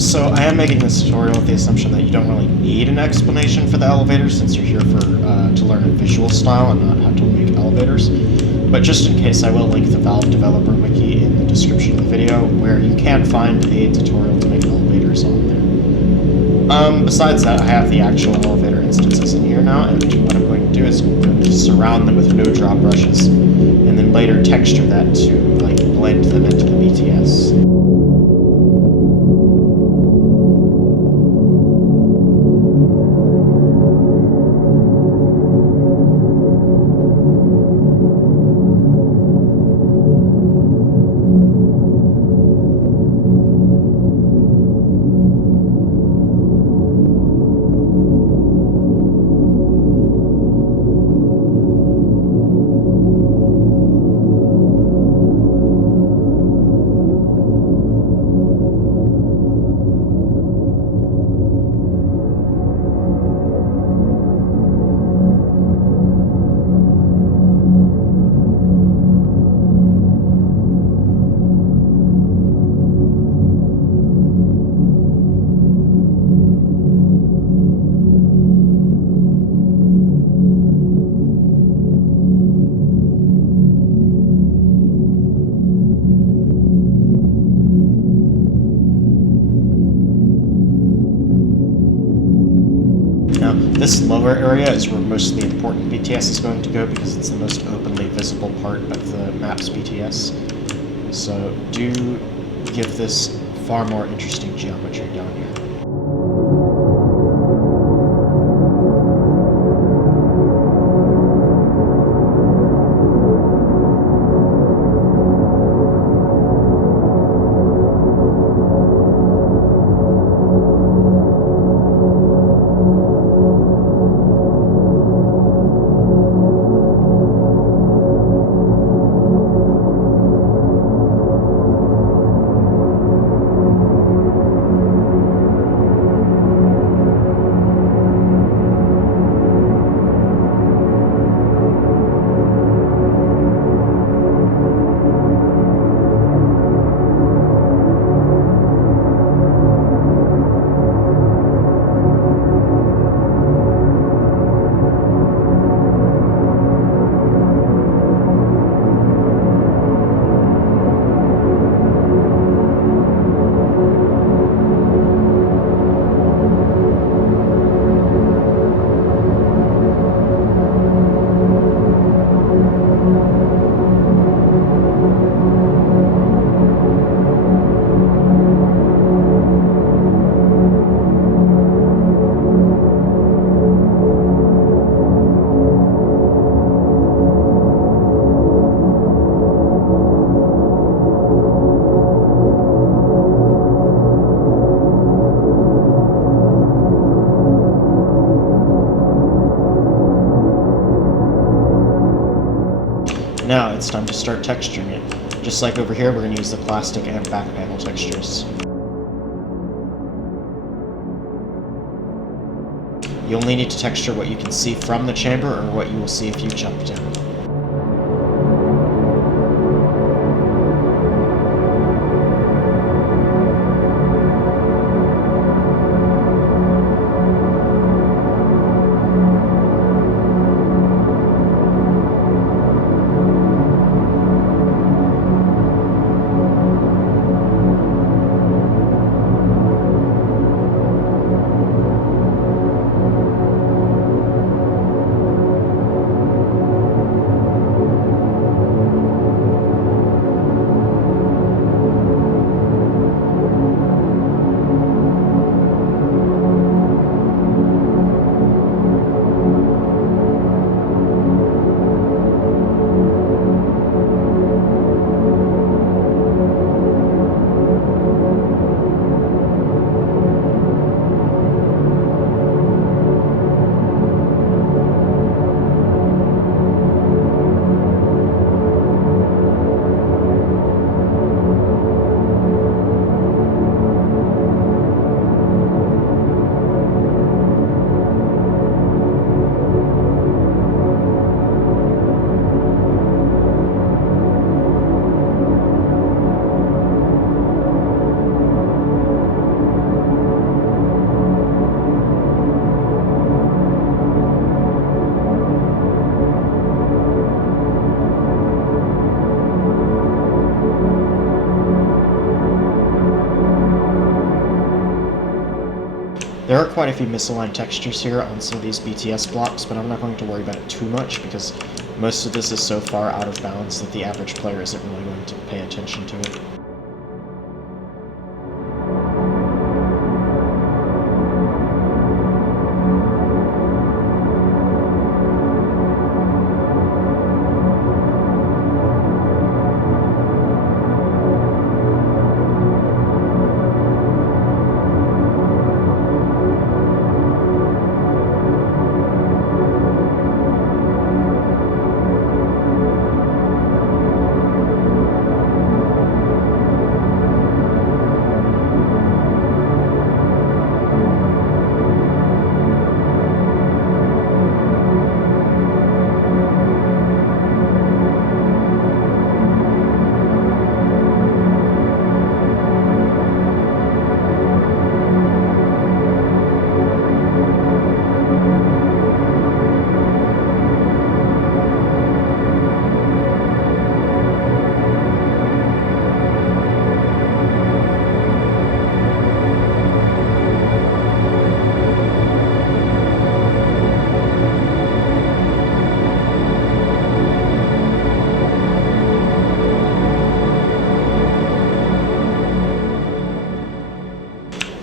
So I am making this tutorial with the assumption that you don't really need an explanation for the elevators since you're here to learn a visual style and not how to make elevators. But just in case, I will link the Valve Developer Wiki in the description of the video where you can find a tutorial to make elevators on there. Besides that, I have the actual elevator instances in here now, and what I'm going to do is I'm going to surround them with no-drop brushes, and then later texture that to like blend them into the BTS. This lower area is where most of the important BTS is going to go because it's the most openly visible part of the map's BTS. So do give this far more interesting geometry down here. Now it's time to start texturing it. Just like over here, we're going to use the plastic and back panel textures. You only need to texture what you can see from the chamber or what you will see if you jump down. There are quite a few misaligned textures here on some of these BTS blocks, but I'm not going to worry about it too much because most of this is so far out of balance that the average player isn't really going to pay attention to it.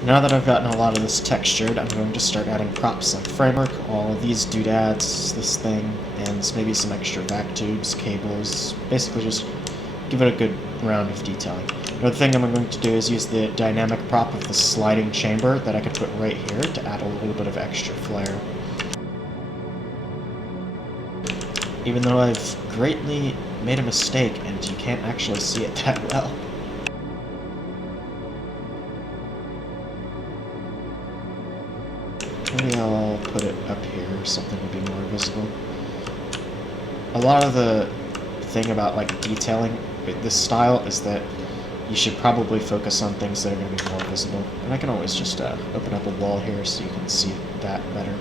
Now that I've gotten a lot of this textured, I'm going to start adding props like framework, all of these doodads, this thing, and maybe some extra vac tubes, cables, basically just give it a good round of detailing. Another thing I'm going to do is use the dynamic prop of the sliding chamber that I could put right here to add a little bit of extra flair. Even though I've greatly made a mistake and you can't actually see it that well. Maybe I'll put it up here, something will be more visible. A lot of the thing about like detailing this style is that you should probably focus on things that are going to be more visible. And I can always just open up a wall here so you can see that better.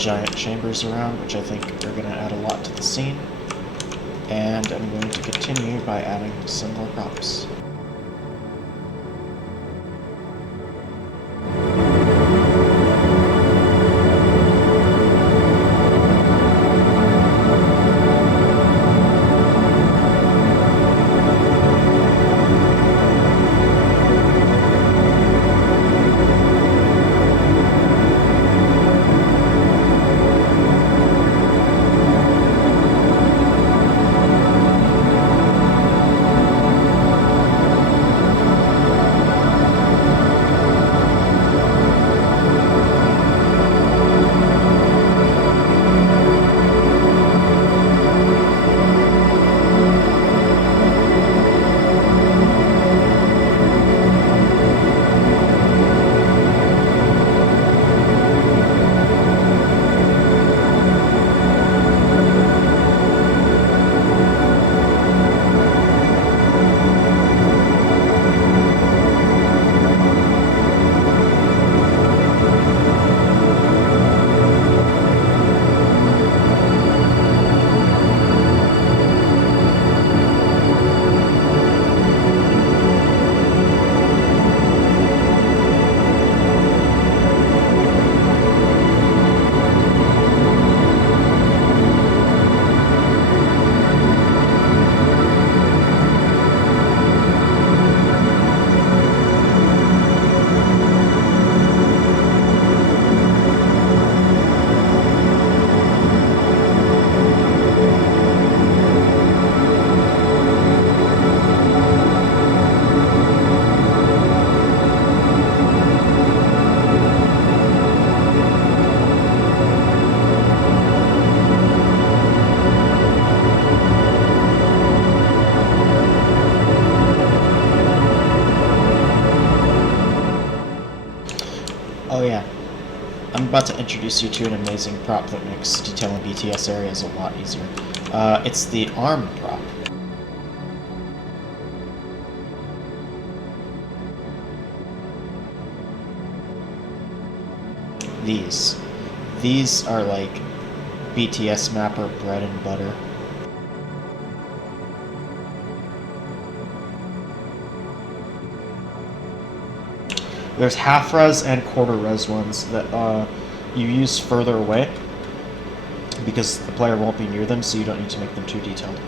giant chambers around, which I think are going to add a lot to the scene. And I'm going to continue by adding some more props. Oh yeah, I'm about to introduce you to an amazing prop that makes detailing BTS areas a lot easier. It's the arm prop. These are like BTS mapper bread and butter. There's half-res and quarter-res ones that you use further away because the player won't be near them, so you don't need to make them too detailed.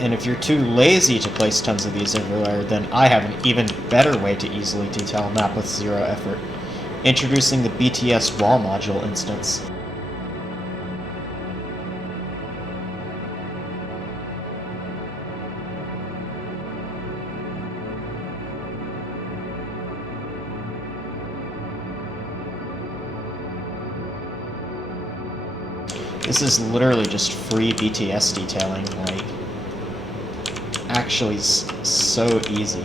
And if you're too lazy to place tons of these everywhere, then I have an even better way to easily detail a map with zero effort. Introducing the BTS wall module instance. This is literally just free BTS detailing, like, actually so easy.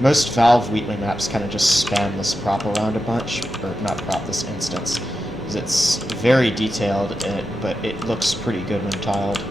Most Valve Wheatley maps kind of just spam this prop around a bunch, or not prop, this instance, because it's very detailed, but it looks pretty good when tiled.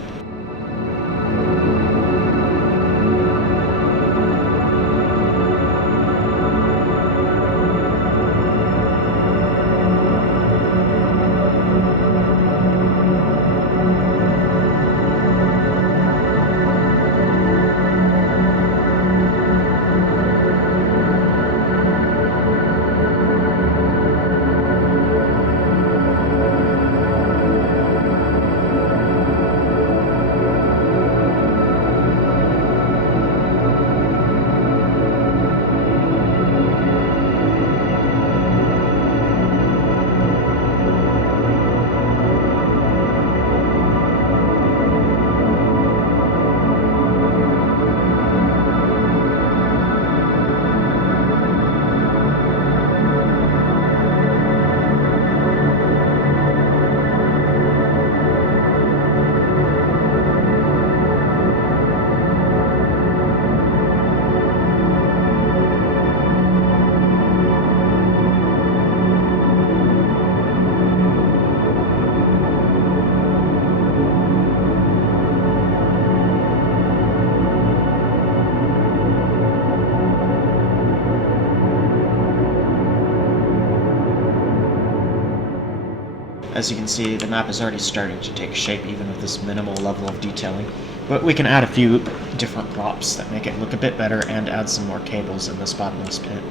as you can see, the map is already starting to take shape even with this minimal level of detailing. But we can add a few different props that make it look a bit better and add some more cables in this bottomless pit.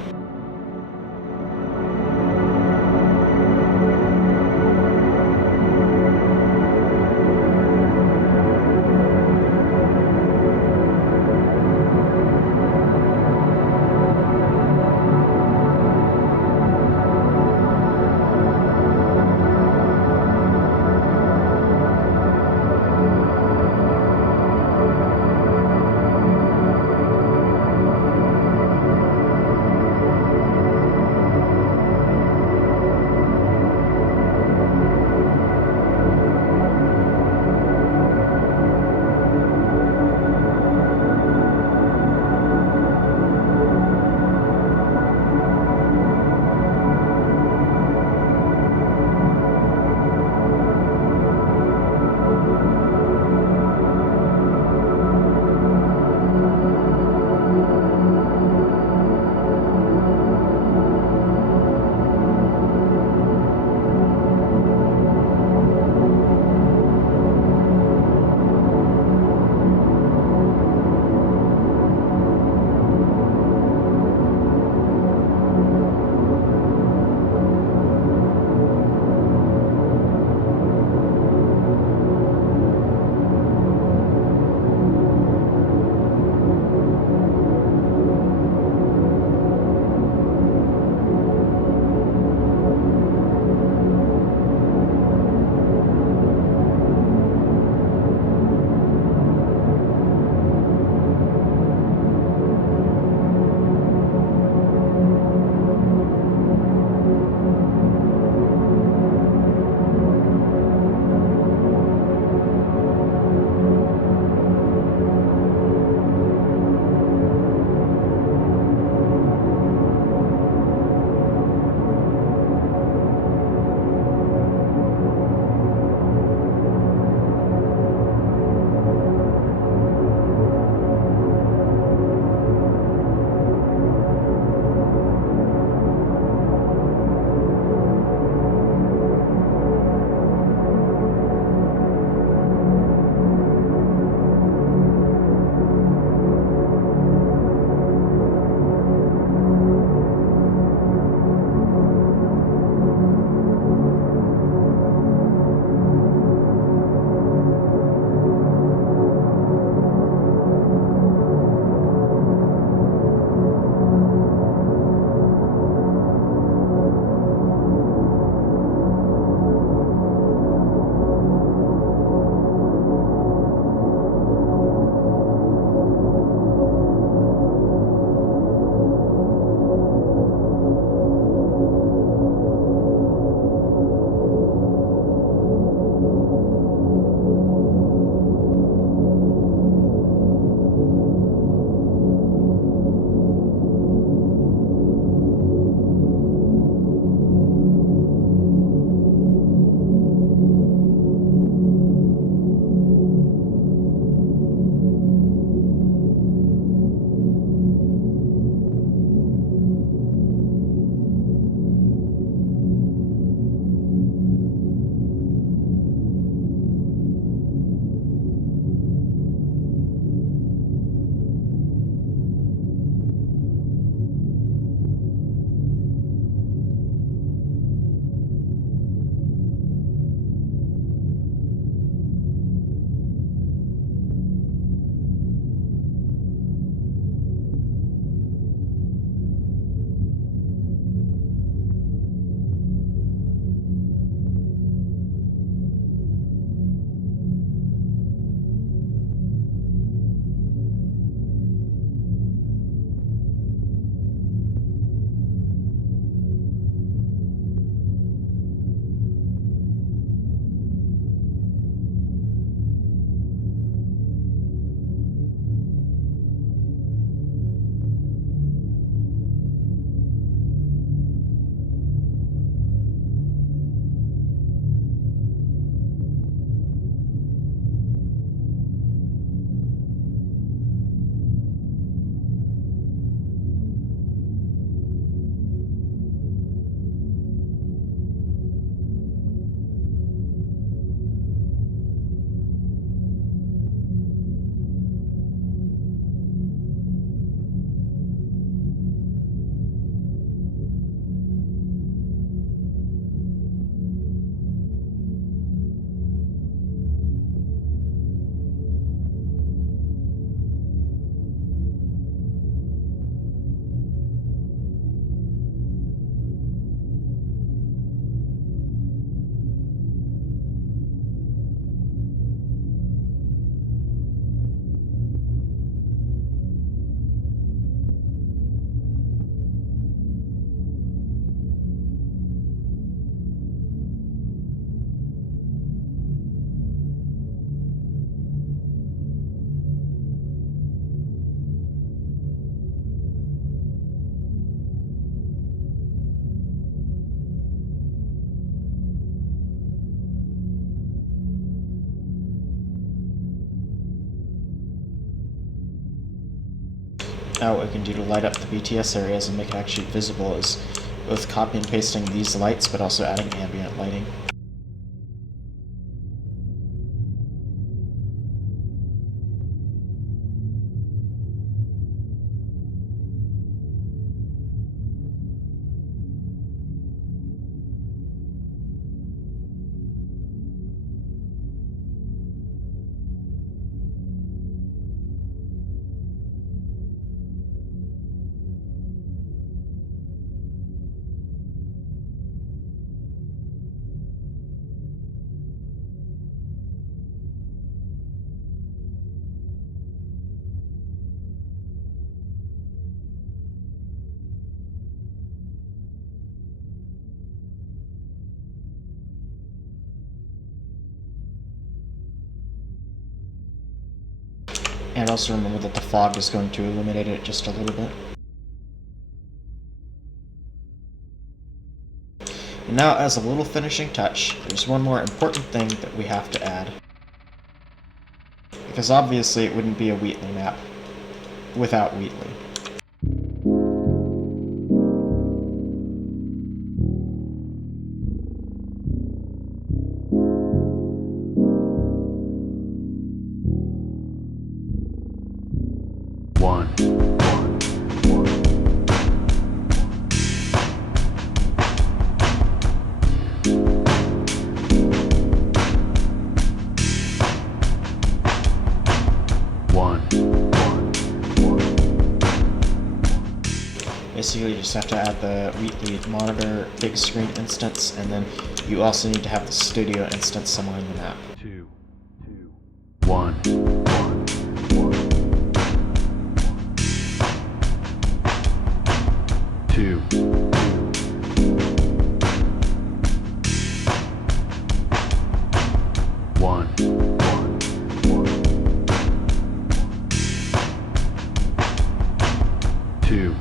Now what we can do to light up the BTS areas and make it actually visible is both copy and pasting these lights, but also adding ambient lighting. And also remember that the fog is going to illuminate it just a little bit. And now, as a little finishing touch, there's one more important thing that we have to add. Because obviously it wouldn't be a Wheatley map without Wheatley. Basically, you just have to add the Wheatley monitor big screen instance, and then you also need to have the studio instance somewhere in the map. 2, 1. 2. 1. 2.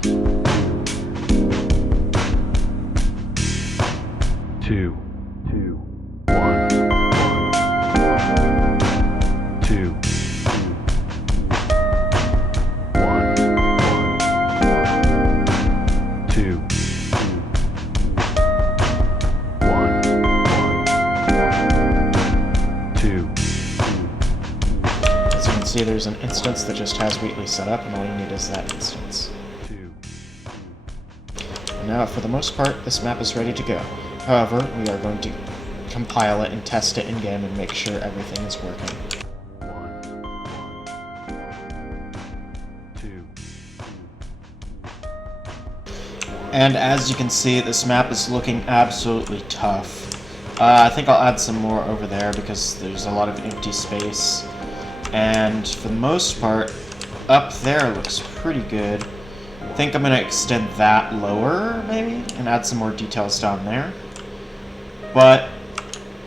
2, 1, 2, 1, 2, 1, 2. As you can see, there's an instance that just has Wheatley set up, and all you need is that instance. 2. And now, for the most part, this map is ready to go. However, we are going to compile it and test it in-game and make sure everything is working. 1, 2. And as you can see, this map is looking absolutely tough. I think I'll add some more over there because there's a lot of empty space. And for the most part, up there looks pretty good. I think I'm going to extend that lower, maybe, and add some more details down there. But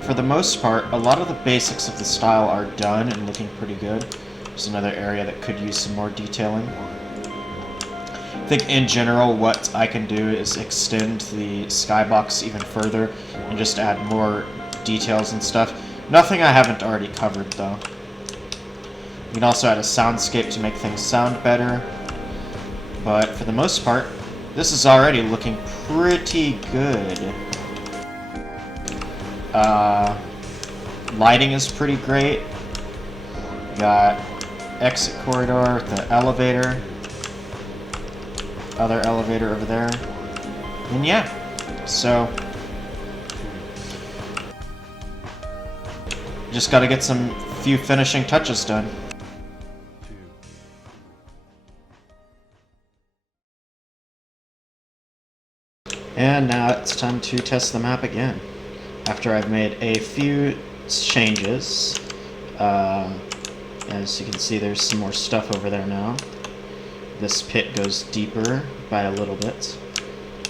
for the most part, a lot of the basics of the style are done and looking pretty good. There's another area that could use some more detailing. I think in general what I can do is extend the skybox even further and just add more details and stuff. Nothing I haven't already covered though. You can also add a soundscape to make things sound better. But for the most part, this is already looking pretty good. Lighting is pretty great. We got exit corridor, the elevator, other elevator over there, and yeah, so just gotta get some few finishing touches done. 2. And now it's time to test the map again. After I've made a few changes, as you can see, there's some more stuff over there now. This pit goes deeper by a little bit.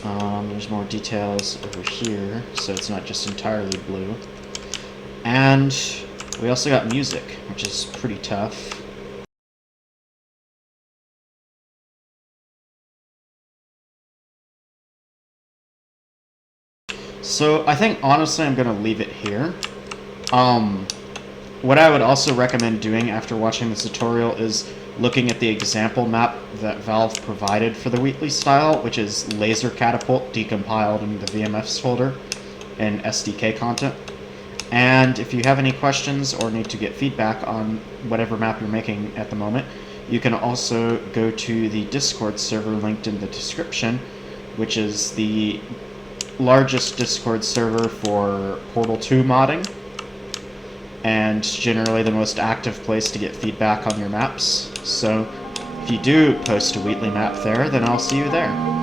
There's more details over here, so it's not just entirely blue. And we also got music, which is pretty tough. So I think honestly I'm gonna leave it here. What I would also recommend doing after watching this tutorial is looking at the example map that Valve provided for the Wheatley-style, which is laser catapult decompiled in the VMFs folder and SDK content. And if you have any questions or need to get feedback on whatever map you're making at the moment, you can also go to the Discord server linked in the description, which is the largest Discord server for Portal 2 modding, and generally the most active place to get feedback on your maps. So if you do post a Wheatley map there, then I'll see you there.